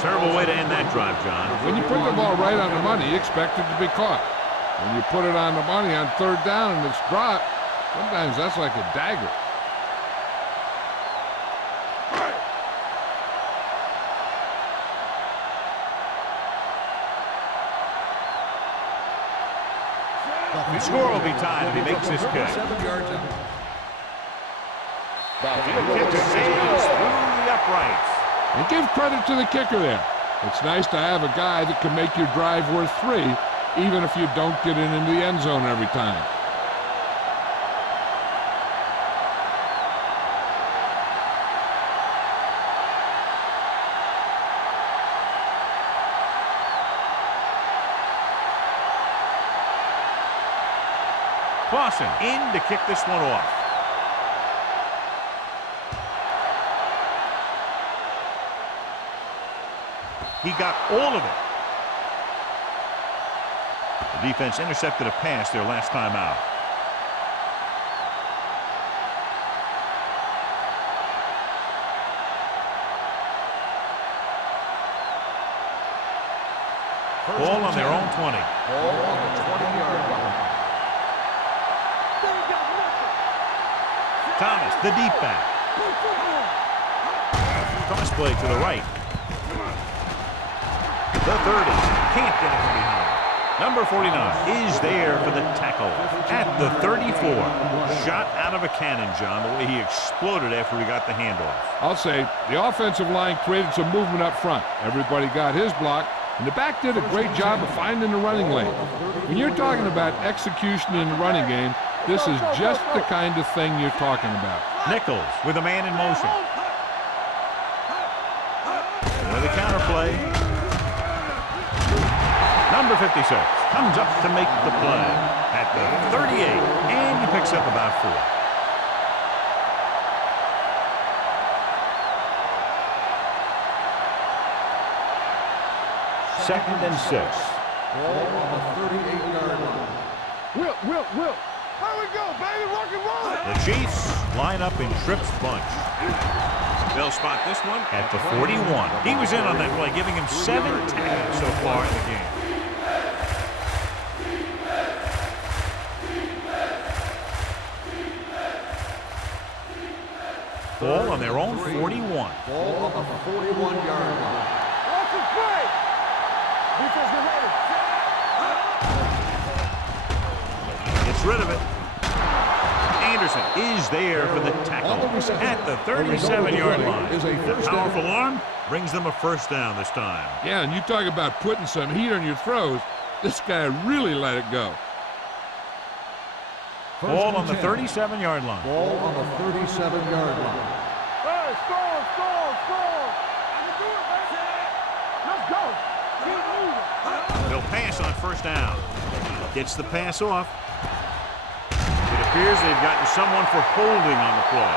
Terrible way to end that drive, John. When you put the ball right on the money, you expect it to be caught. When you put it on the money on third down and it's dropped, sometimes that's like a dagger. The score will be tied if he makes this kick. 7 yards out. The kick sails through the uprights. And give credit to the kicker there. It's nice to have a guy that can make your drive worth 3, even if you don't get it into the end zone every time. Clausen in to kick this one off. He got all of it. The defense intercepted a pass their last time out. Ball on their own 20. Ball on the 20-yard line. Thomas, the deep back. Cross play to the right. The 30. Can't get it from behind. Number 49 is there for the tackle at the 34. Shot out of a cannon, John, the way he exploded after he got the handoff. I'll say the offensive line created some movement up front. Everybody got his block, and the back did a great job of finding the running lane. When you're talking about execution in the running game, this is just the kind of thing you're talking about. Nichols with a man in motion. With a counter play. Number 56 comes up to make the play at the 38, and he picks up about 4. Second and 6. Ball on the 38-yard line. Will. How we go, baby? Rock and roll. The Chiefs line up in Tripp's bunch. They'll spot this one at the 41. He was in on that play, giving him 7 tackles so far in the game. Ball on their own 41. Ball on the 41-yard line. Watch it play. Defense get ready. Gets rid of it. Anderson is there for the tackle at the 37-yard line. The powerful arm brings them a first down this time. Yeah, and you talk about putting some heat on your throws. This guy really let it go. Ball on the 37-yard line. Ball on the 37-yard line. Hey, score. I can do it, baby. Let's go. Keep moving. They'll pass on first down. Gets the pass off. It appears they've gotten someone for holding on the play.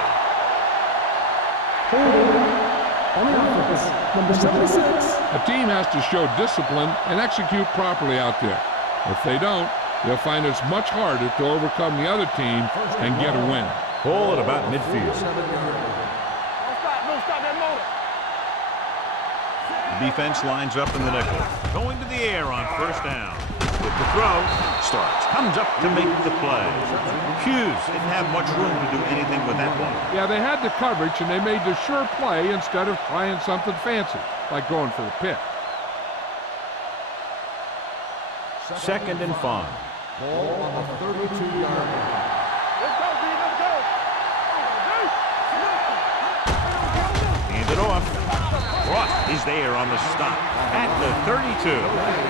On the offense, number 76. A team has to show discipline and execute properly out there. If they don't, they'll find it's much harder to overcome the other team and get a win. Ball at about midfield. 7-yard line. Don't stop that motor. The defense lines up in the nickel. Going to the air on first down. With the throw, starts. Comes up to make the play. Hughes didn't have much room to do anything with that one. Yeah, they had the coverage, and they made the sure play instead of trying something fancy, like going for the pick. Second and 5. Ball on the 32-yard line. Let's go, D. Let's go. Hand it off. Ross is there on the stop at the 32.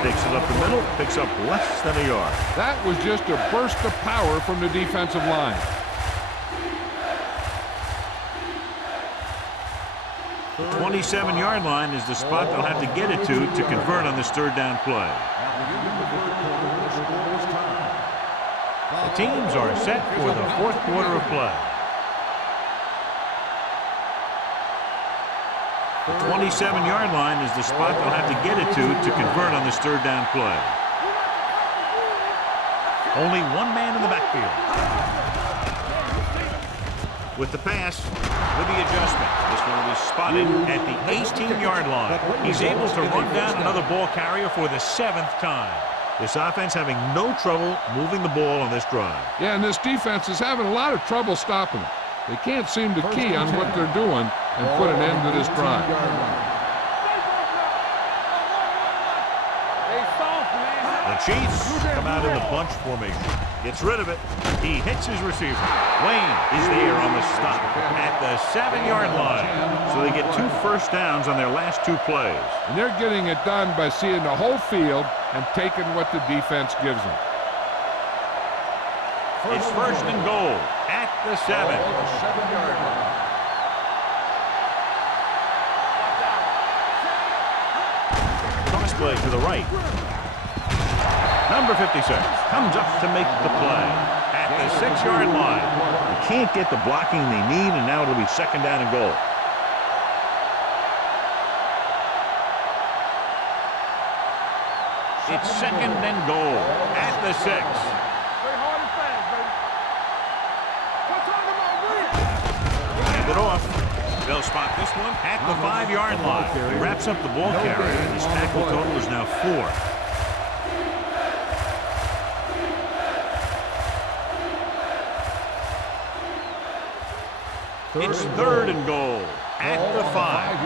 Takes it up the middle, picks up less than a yard. That was just a burst of power from the defensive line. The 27-yard line is the spot they'll have to get it to convert on this third down play. The teams are set for the fourth quarter of play. The 27-yard line is the spot they'll have to get it to convert on this third down play. Only one man in the backfield. With the pass, with the adjustment. This one will be spotted at the 18-yard line. He's able to run down another ball carrier for the 7th time. This offense having no trouble moving the ball on this drive. Yeah, and this defense is having a lot of trouble stopping it. They can't seem to key on what they're doing and put an end to this drive. The Chiefs come out in the bunch formation. Gets rid of it. He hits his receiver. Wayne is there on the stop at the 7-yard line. So they get 2 first downs on their last 2 plays. And they're getting it done by seeing the whole field and taking what the defense gives them. It's first and goal at the 7. Cross play to the right. Number 56 comes up to make the play at the 6-yard line. They can't get the blocking they need, and now it'll be second down and goal. It's second and goal at the 6. Hand it off. They'll spot this one at the 5-yard line. He wraps up the ball carrier, and his tackle total is now 4. It's third and goal at the 5.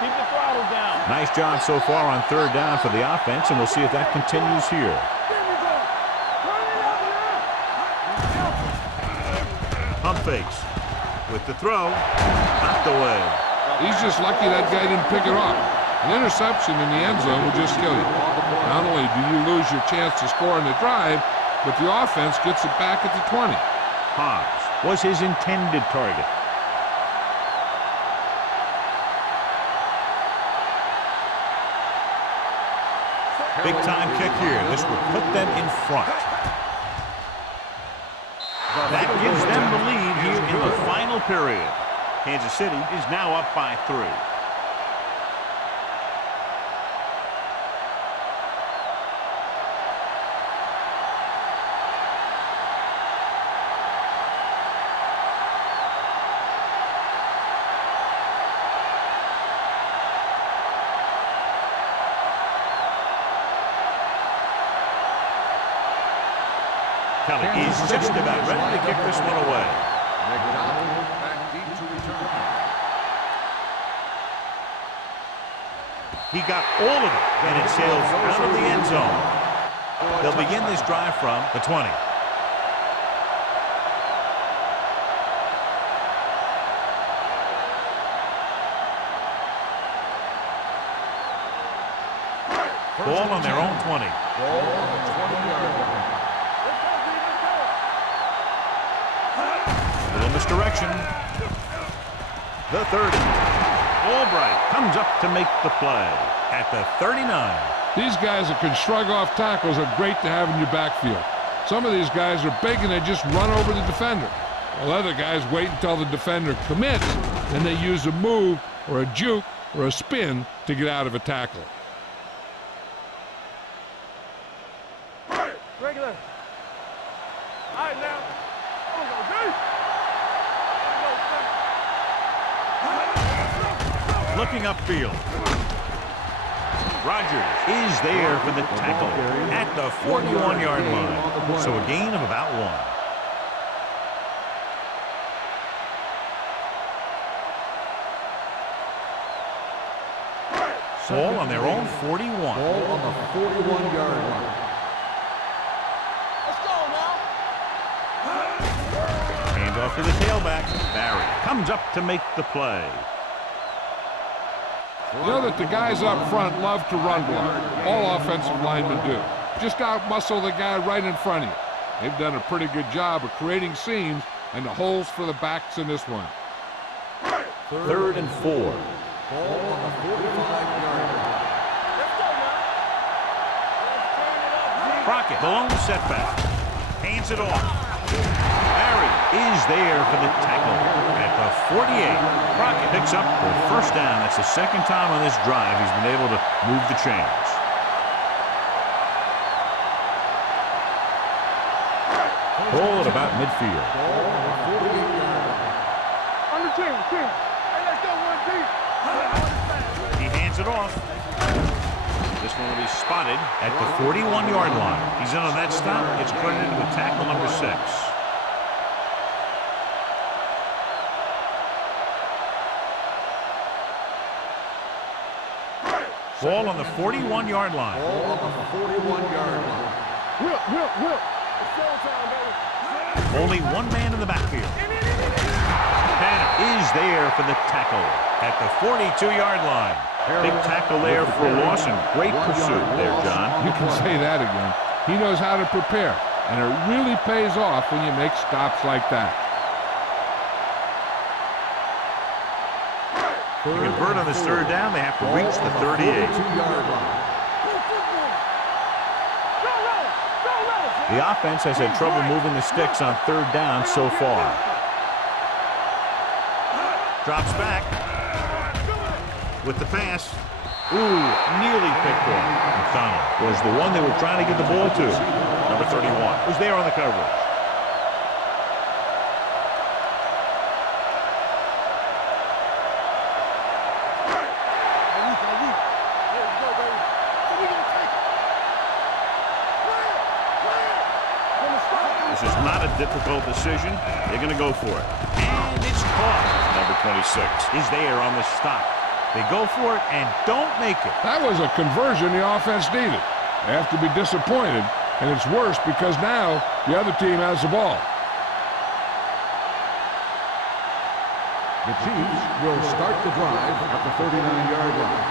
Keep the throttle down. Nice job so far on third down for the offense, and we'll see if that continues here. Pump fakes with the throw, knocked away. He's just lucky that guy didn't pick it off. An interception in the end zone will just kill you. Not only do you lose your chance to score on the drive, but the offense gets it back at the 20. Hobbs was his intended target. Big time kick here. This would put them in front. That gives them the lead here in the final period. Kansas City is now up by 3. Kelly is just about ready to kick this one away. He got all of it, and it sails out of the end zone. They'll begin this drive from the 20. Ball on their own 20. Ball on the 20-yard line. Little misdirection. The 30. Albright comes up to make the play at the 39. These guys that can shrug off tackles are great to have in your backfield. Some of these guys are big and they just run over the defender. While other guys wait until the defender commits, and they use a move or a juke or a spin to get out of a tackle. Regular. All right, now. Looking upfield. Rogers is there for the tackle at the 41-yard line. So a gain of about 1. Ball on their own 41. Ball on the 41-yard line. Let's go now. Hand Off to the tailback. Barry comes up to make the play. You know that the guys up front love to run block. All offensive linemen do. Just out-muscle the guy right in front of you. They've done a pretty good job of creating seams and the holes for the backs in this one. 3rd and 4. Ball on the 45-yard line. Crockett, the lone setback. Hands it off. Barry is there for the tackle at the 48. Crockett picks up the first down. That's the second time on this drive he's been able to move the chains. Ball at about midfield. Ball on the 48-yard line. Under 10. Hey, let's go 1 deep. He hands it off. This one will be spotted at the 41-yard line. He's in on that stop. Gets credited with tackle number 6. Ball on the 41-yard line. Ball on the 41-yard line. Whip. It's showtime, baby. Only one man in the backfield. Banner is there for the tackle at the 42-yard line. Big tackle there for a loss and great pursuit there, John. You can say that again. He knows how to prepare, and it really pays off when you make stops like that. To convert on this 3rd down, they have to reach the 38. 42-yard line. The offense has had trouble moving the sticks on 3rd down so far. Drops back with the pass. Ooh, nearly picked off. McDonald was the one they were trying to get the ball to. Number 31 was there on the coverage. This is not a difficult decision. They're going to go for it. And it's caught. Number 26 is there on the stop. They go for it and don't make it. That was a conversion the offense needed. They have to be disappointed, and it's worse because now the other team has the ball. The Chiefs will start the drive at the 39-yard line.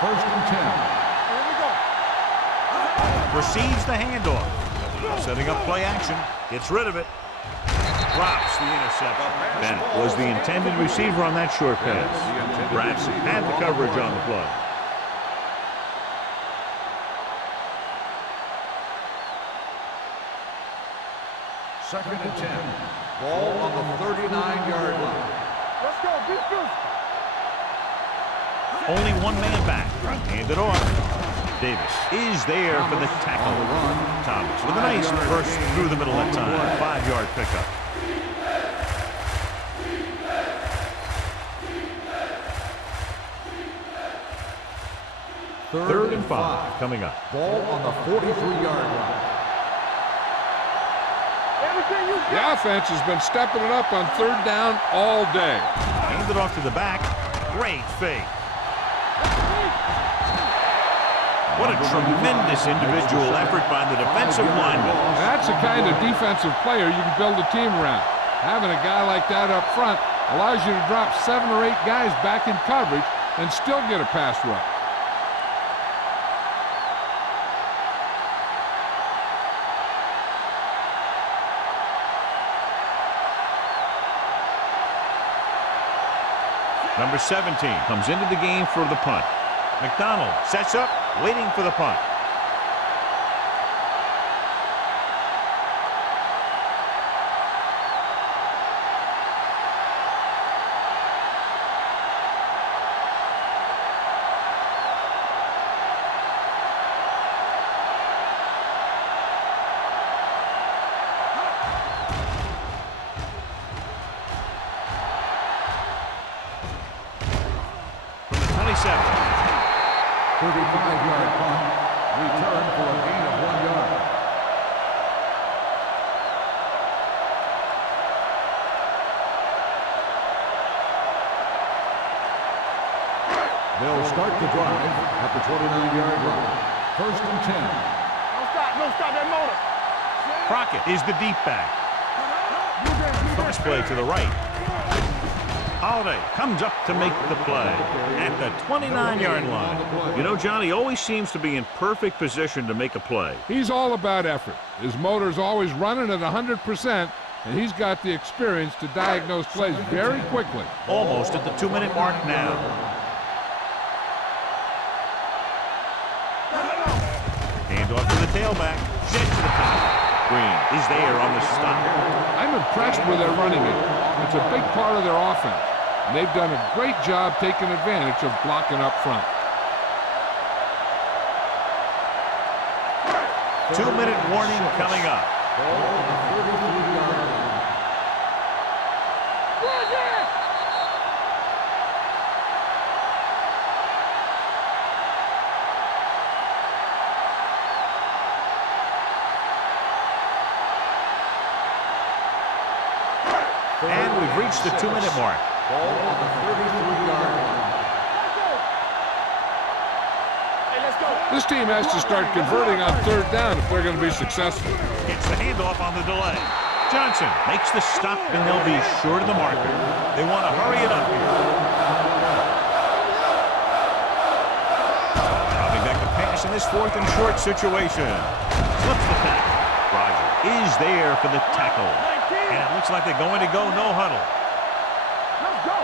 1st and 10. Receives the handoff. Setting up play action. Gets rid of it. Drops the interception. Bennett was the intended receiver on that short pass. Braxton had the coverage on the play. Second and 10. Ball on the 39-yard line. Let's go. Defense. Only one man back. Hand it off. Davis is there for the tackle. Thomas with a nice burst through the middle that time. 5-yard pickup. Third and 5 coming up. Ball on the 43-yard line. Everything you The offense has been stepping it up on 3rd down all day. Hand it off to the back. Great fake. What a tremendous individual effort by the defensive lineman. That's the kind of defensive player you can build a team around. Having a guy like that up front allows you to drop 7 or 8 guys back in coverage and still get a pass rush. Number 17 comes into the game for the punt. McDonald sets up, waiting for the punt. From the 27. 35-yard punt. Return for a gain of 1 yard. They'll start the drive at the 29-yard line. 1st and 10. No stop that motor. Crockett is the deep back. Cross play to the right. Holiday comes up to make the play at the 29-yard line. You know, John, he always seems to be in perfect position to make a play. He's all about effort. His motor's always running at 100%, and he's got the experience to diagnose plays very quickly. Almost at the 2-minute mark now. Handoff to the tailback. Jet to the top. Green is there on the stop. I'm impressed with their running game. It's a big part of their offense, and they've done a great job taking advantage of blocking up front. 2-minute warning coming up. And we've reached the 2-minute mark. Ball on the 33-yard line. This team has to start converting on third down if they're going to be successful. Gets the handoff on the delay. Johnson makes the stop, and they'll be short of the marker. They want to hurry it up here. Coming back to pass in this 4th and short situation. Slips the tackle. Roger is there for the tackle. And it looks like they're going to go no huddle. Let's go.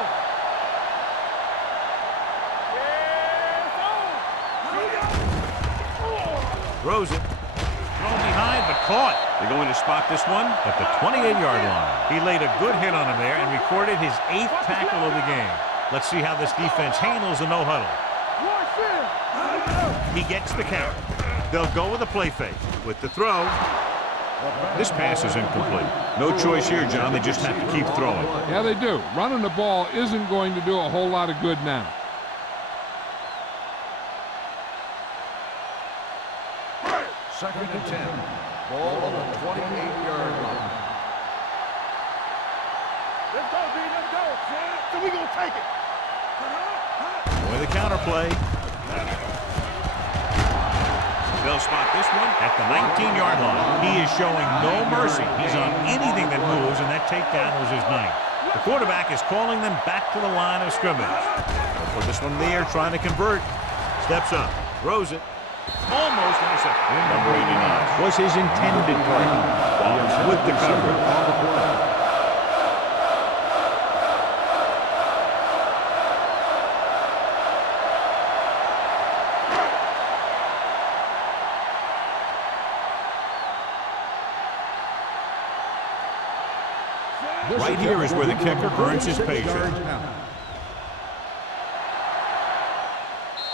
Throws it. Thrown behind, but caught. They're going to spot this one at the 28-yard line. He laid a good hit on him there and recorded his 8th tackle of the game. Let's see how this defense handles the no huddle. He gets the count. They'll go with a play fake. With the throw, this pass is incomplete. No choice here, John. They just have to keep throwing. Yeah, they do. Running the ball isn't going to do a whole lot of good now. Second and 10. Ball on the 28-yard line. Let's go, B. Let's go. So we gonna take it. With a counter play. They'll spot this one at the 19-yard line. He is showing no mercy. He's on anything that moves, and that takedown was his 9th. The quarterback is calling them back to the line of scrimmage. They'll put this one in the air, trying to convert. Steps up, throws it. Almost intercepted. Number 89 was his intended target. With the cover. Right here is where the kicker earns his paycheck.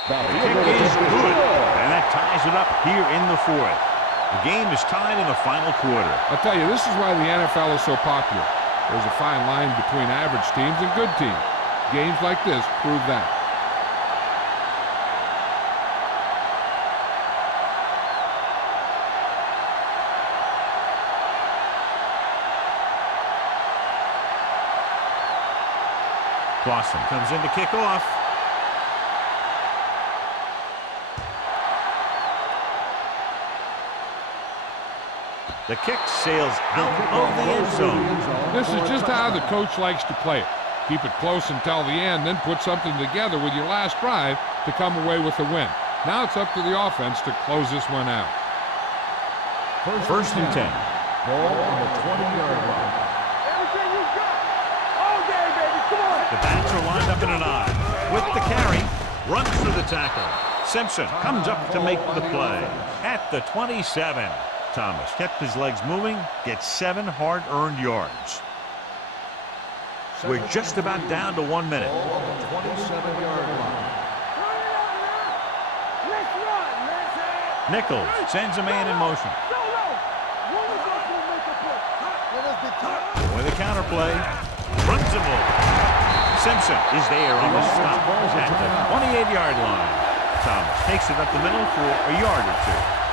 The kick is good, and that ties it up here in the 4th. The game is tied in the final quarter. I'll tell you, this is why the NFL is so popular. There's a fine line between average teams and good teams. Games like this prove that. Clausen comes in to kick off. The kick sails out of the end zone. This is just how the coach likes to play it. Keep it close until the end, then put something together with your last drive to come away with the win. Now it's up to the offense to close this one out. First and 10. Ball on the 20-yard line. Everything you got. All day, baby. Come on. The backs are lined up in an I. With the carry, runs through the tackle. Simpson comes up to make the play at the 27. Thomas kept his legs moving, gets 7 hard-earned yards. We're just about down to 1 minute. Ball on the 27-yard line. Let's run, man. Nichols sends a man in motion. Go low. One of us will make a play. Let's get top. With a counter play, runs him over. Simpson is there on the stop at the 28-yard line. Thomas takes it up the middle for a yard or 2.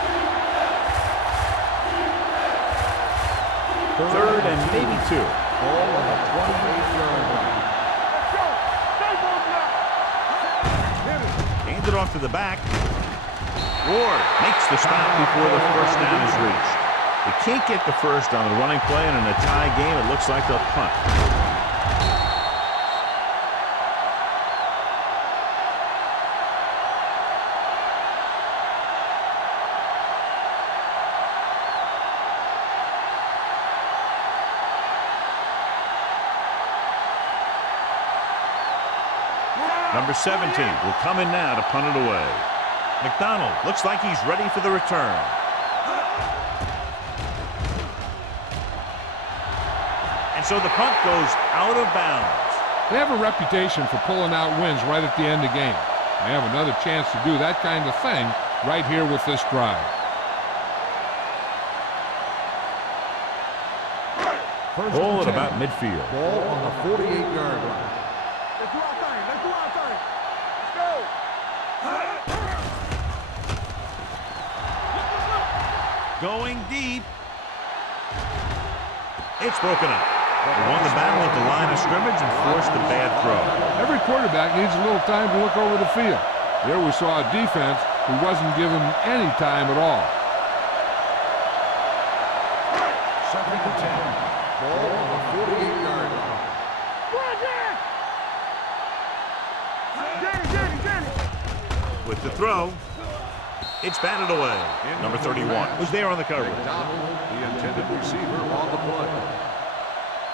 Third and maybe 2. Ball on the 28-yard line. Let's go. Stay on now. Hand it off to the back. Ward makes the stop before the first down is reached. They can't get the first on the running play, and in a tie game, it looks like they'll punt. Number 17 will come in now to punt it away. McDonald looks like he's ready for the return. And so the punt goes out of bounds. They have a reputation for pulling out wins right at the end of the game. They have another chance to do that kind of thing right here with this drive. Ball at about midfield. Ball on the 48-yard line. Let's do our thing. Let's do our thing. Let's go. Going deep. It's broken up. They won the battle at the line of scrimmage and forced the bad throw. Every quarterback needs a little time to look over the field. Here we saw a defense who wasn't given any time at all. 2nd and 10. Ball on the 48-yard line. With the throw, it's batted away. Number 31 was there on the coverage. McDonald, the intended receiver, on the play.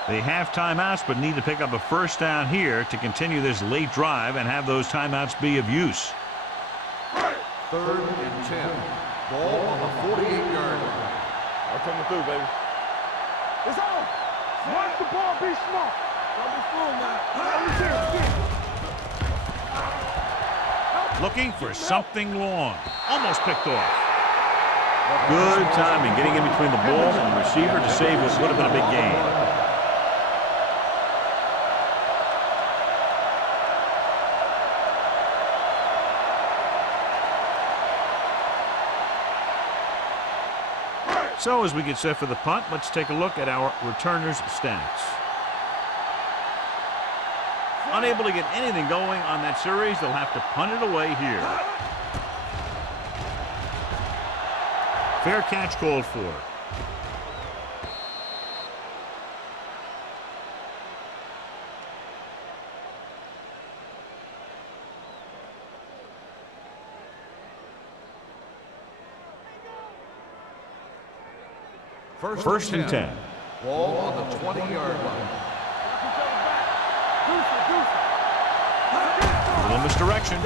They have timeouts, but need to pick up a first down here to continue this late drive and have those timeouts be of use. 3rd and 10. Ball on the 48-yard line. I'm coming through, baby. It's on. Watch the ball, be smart. Don't be fooled now. Looking for something long. Almost picked off. Good timing getting in between the ball and the receiver to save what would have been a big gain. So as we get set for the punt, let's take a look at our returners' stats. Unable to get anything going on that series, they'll have to punt it away here. Fair catch called for. First and 10. Ball on the 20-yard line. A little misdirection.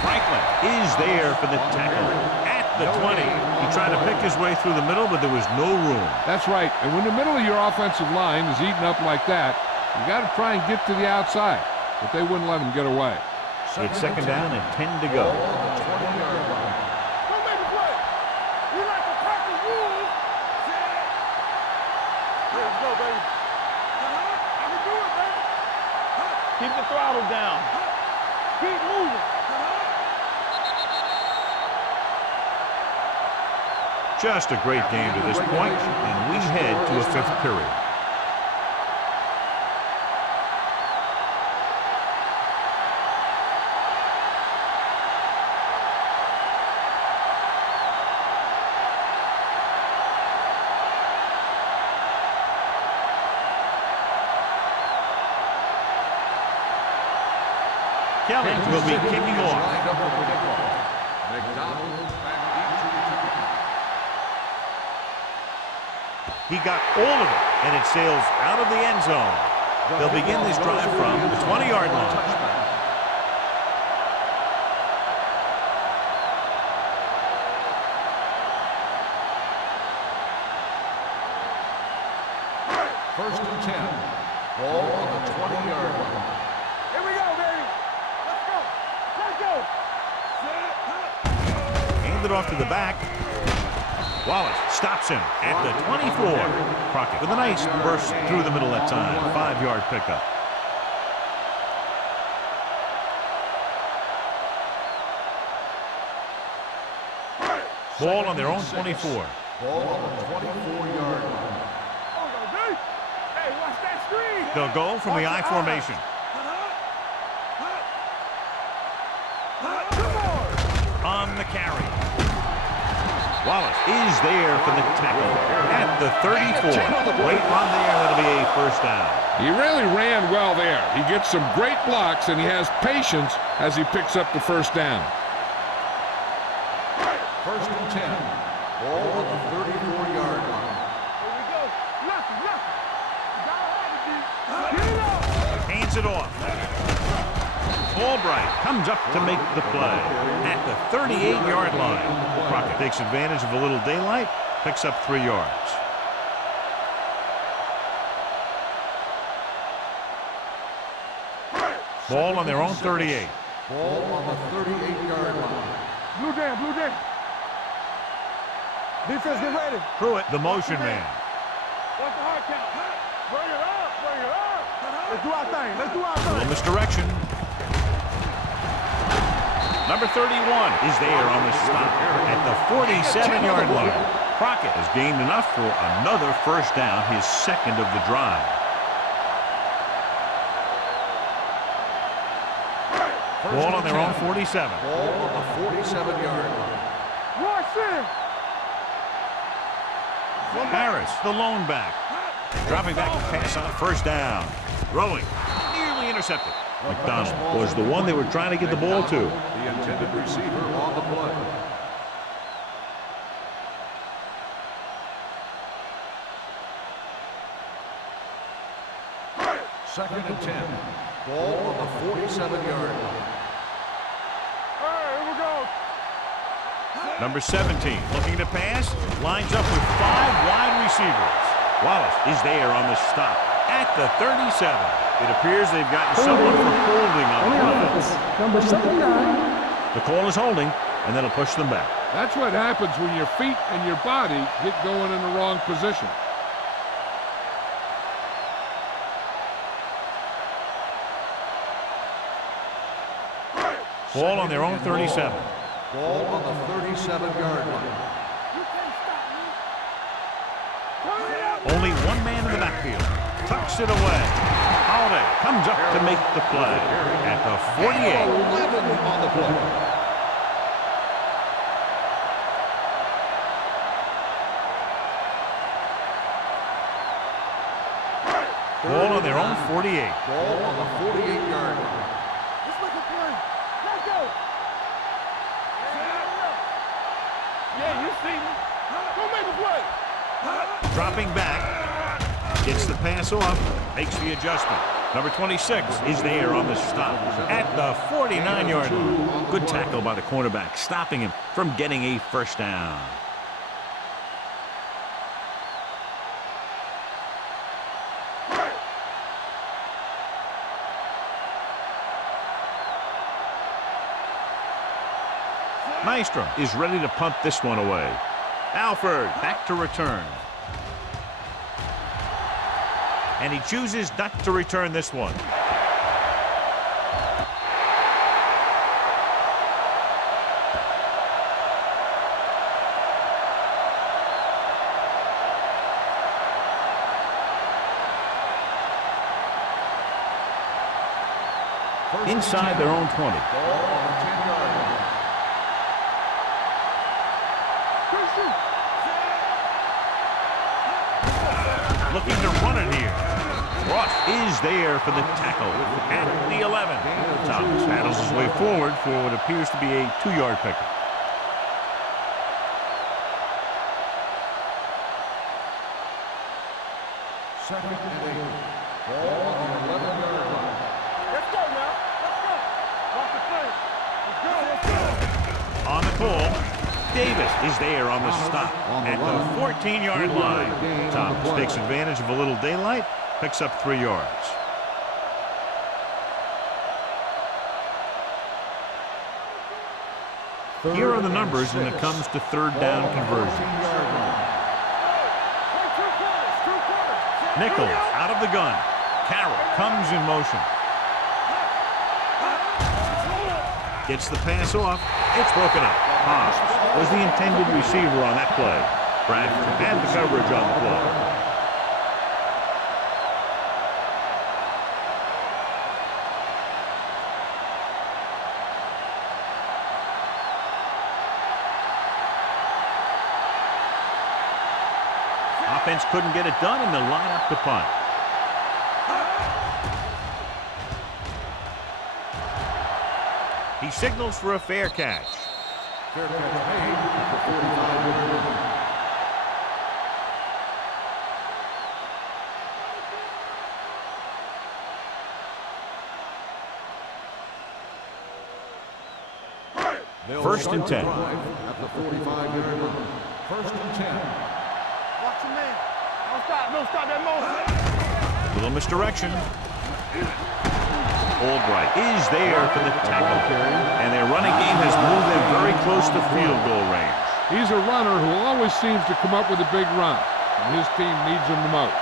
Franklin is there for the tackle at the 20. He tried to pick his way through the middle, but there was no room. That's right. And when the middle of your offensive line is eaten up like that, you got to try and get to the outside. But they wouldn't let him get away. It's second down and 10 to go. Ball on the 20-yard line. Don't make a play. We like to tackle rules. Let's go, baby. I can do it, baby. Keep the throttle down. Keep moving. Just a great game to this point, and we head to a fifth period. Kelly will be kicking off. Lined up for the kickoff. McDonald back deep to return. He got all of it, and it sails out of the end zone. They'll begin this drive from the 20-yard line. First and 10. Ball on the 20-yard line. Here we go, baby. Let's go. Let's go. Handed off to the back. Wallace stops him at the 24. Crockett with a nice burst through the middle that time. 5-yard pickup. Ball on their own 24. Ball on the 24-yard line. Oh, no, dude. Hey, watch that screen. They'll go from the I formation. On the carry. Wallace is there for the tackle at the 34. Great run there. That'll be a first down. He really ran well there. He gets some great blocks, and he has patience as he picks up the first down. First and 10. Ball on the 34-yard line. Here we go. Lucky. You gotta have it, D. Get it up. Hands it off. Albright comes up to make the play at the 38-yard line. Crockett takes advantage of a little daylight, picks up 3 yards. Ball on their own 38. Ball on the 38-yard line. Blue down. Defense, get ready. Pruitt, the motion man. Watch the hard count. Bring it up. Let's do our thing. Little misdirection. Number 31 is there on the stop at the 47-yard line. Crockett has gained enough for another first down, his second of the drive. Ball on their own 47. Ball on the 47-yard line. Watch it. Harris, the lone back. Dropping back to pass on first down. Throwing. Nearly intercepted. McDonald was the one they were trying to get the ball to. The intended receiver on the play. Second and 10. Ball on the 47-yard line. Here we go. Number 17 looking to pass. Lines up with 5 wide receivers. Wallace is there on the stop at the 37. It appears they've gotten someone for holding on On the the offense, play. number 79. The call is holding, and that'll push them back. That's what happens when your feet and your body get going in the wrong position. Ball on their own 37. Ball on the 37-yard line. You can't stop me. Turn it up. Only one man in the backfield. Tucks it away. Holiday comes up to make the play at the 48. 11 on the play. Ball on their own 48. Ball on the 48-yard line. Let's make a play. Let's go. Yeah, you see me. Go make a play. Dropping back. Gets the pass off. Makes the adjustment. Number 26 is there on the stop at the 49-yard line. Good tackle by the cornerback, stopping him from getting a first down. Maestro is ready to punt this one away. Alford back to return. And he chooses not to return this one. Inside their own 20. Ball on the 10-yard line. Looking to run it here. Ross is there for the tackle at the 11. Thomas paddles his way forward for what appears to be a 2-yard pickup. Second and 8. Ball on the 11-yard line. Let's go now. Let's go. Watch the play. Let's go. On the call, Davis is there on the stop at the 14-yard line. Thomas takes advantage of a little daylight, picks up 3 yards. Here are the numbers when it comes to third down conversions. Nichols out of the gun. Carroll comes in motion. Gets the pass off. It's broken up. Haas was the intended receiver on that play. Bradford had the coverage on the play. offense couldn't get it done, and they'll line up to punt. He signals for a fair catch. Fair catch made at the 45-yard line. First and 10. At the 45-yard line. First and 10. Watch your man. Don't stop that motion. Little misdirection. Albright is there for the tackle. And their running game has moved them very close to field goal range. He's a runner who always seems to come up with a big run, and his team needs him the most.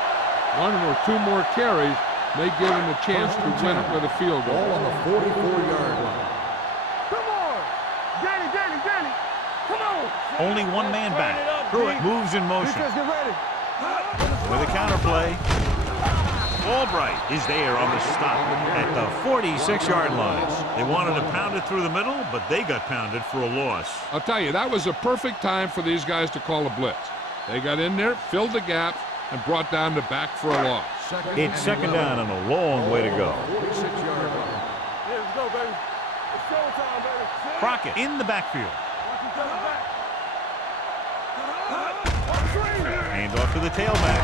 1 or 2 more carries may give him a chance to win it with a field goal. Ball on the 44-yard line. Come on. Danny. Come on. Only one man back. Pruitt moves in motion. Defense, get ready. With a counterplay. Albright is there on the stop at the 46-yard line. They wanted to pound it through the middle, but they got pounded for a loss. I'll tell you, that was a perfect time for these guys to call a blitz. They got in there, filled the gaps, and brought down the back for a loss. It's second down and a long way to go. 46-yard line. Yeah, let's go, baby. It's showtime, baby. Crockett in the backfield. Hand off to the tailback.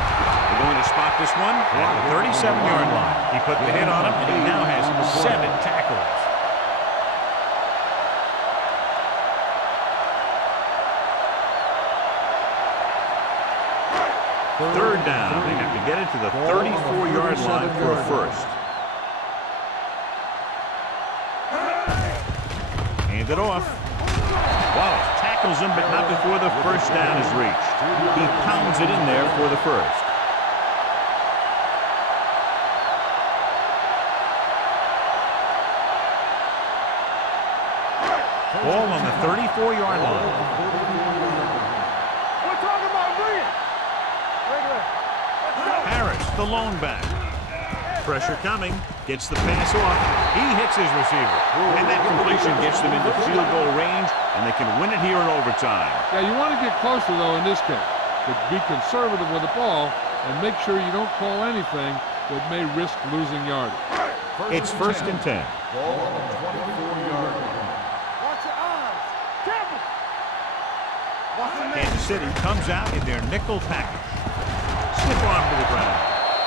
They're going to spot this one at the 37-yard line. He put the hit on him, and he now has 7 tackles. Third down. They have to get it to the 34-yard line for a first. Hand it off. Wallace tackles him, but not before the first down is reached. He pounds it in there for the first. Ball on the 34-yard line. We're talking about brilliant. Harris, the lone back. Pressure coming. Gets the pass off. He hits his receiver. And that completion gets them into field goal range, and they can win it here in overtime. Yeah, you want to get closer, though, in this case. But be conservative with the ball and make sure you don't call anything that may risk losing yardage. It's first and 10. Ball on the 24-yard line. Watch your eyes. Careful. Watch your man. Kansas City comes out in their nickel package. Slip arm to the ground.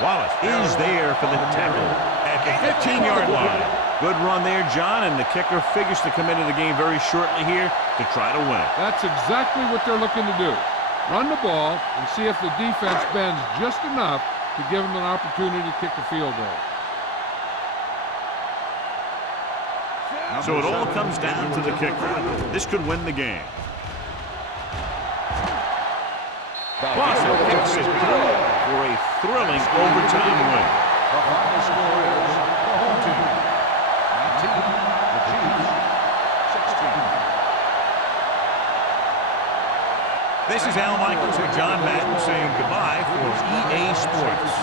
Wallace is there for the tackle at the 15-yard line. Good run there, John, and the kicker figures to come into the game very shortly here to try to win it. That's exactly what they're looking to do. Run the ball and see if the defense bends just enough to give them an opportunity to kick a field goal. So it all comes down to the kicker. This could win the game. Boston kicks it through for a thrilling overtime win. The final score is the home team 19, the Chiefs 16. This is Al Michaels and John Madden saying goodbye for EA Sports.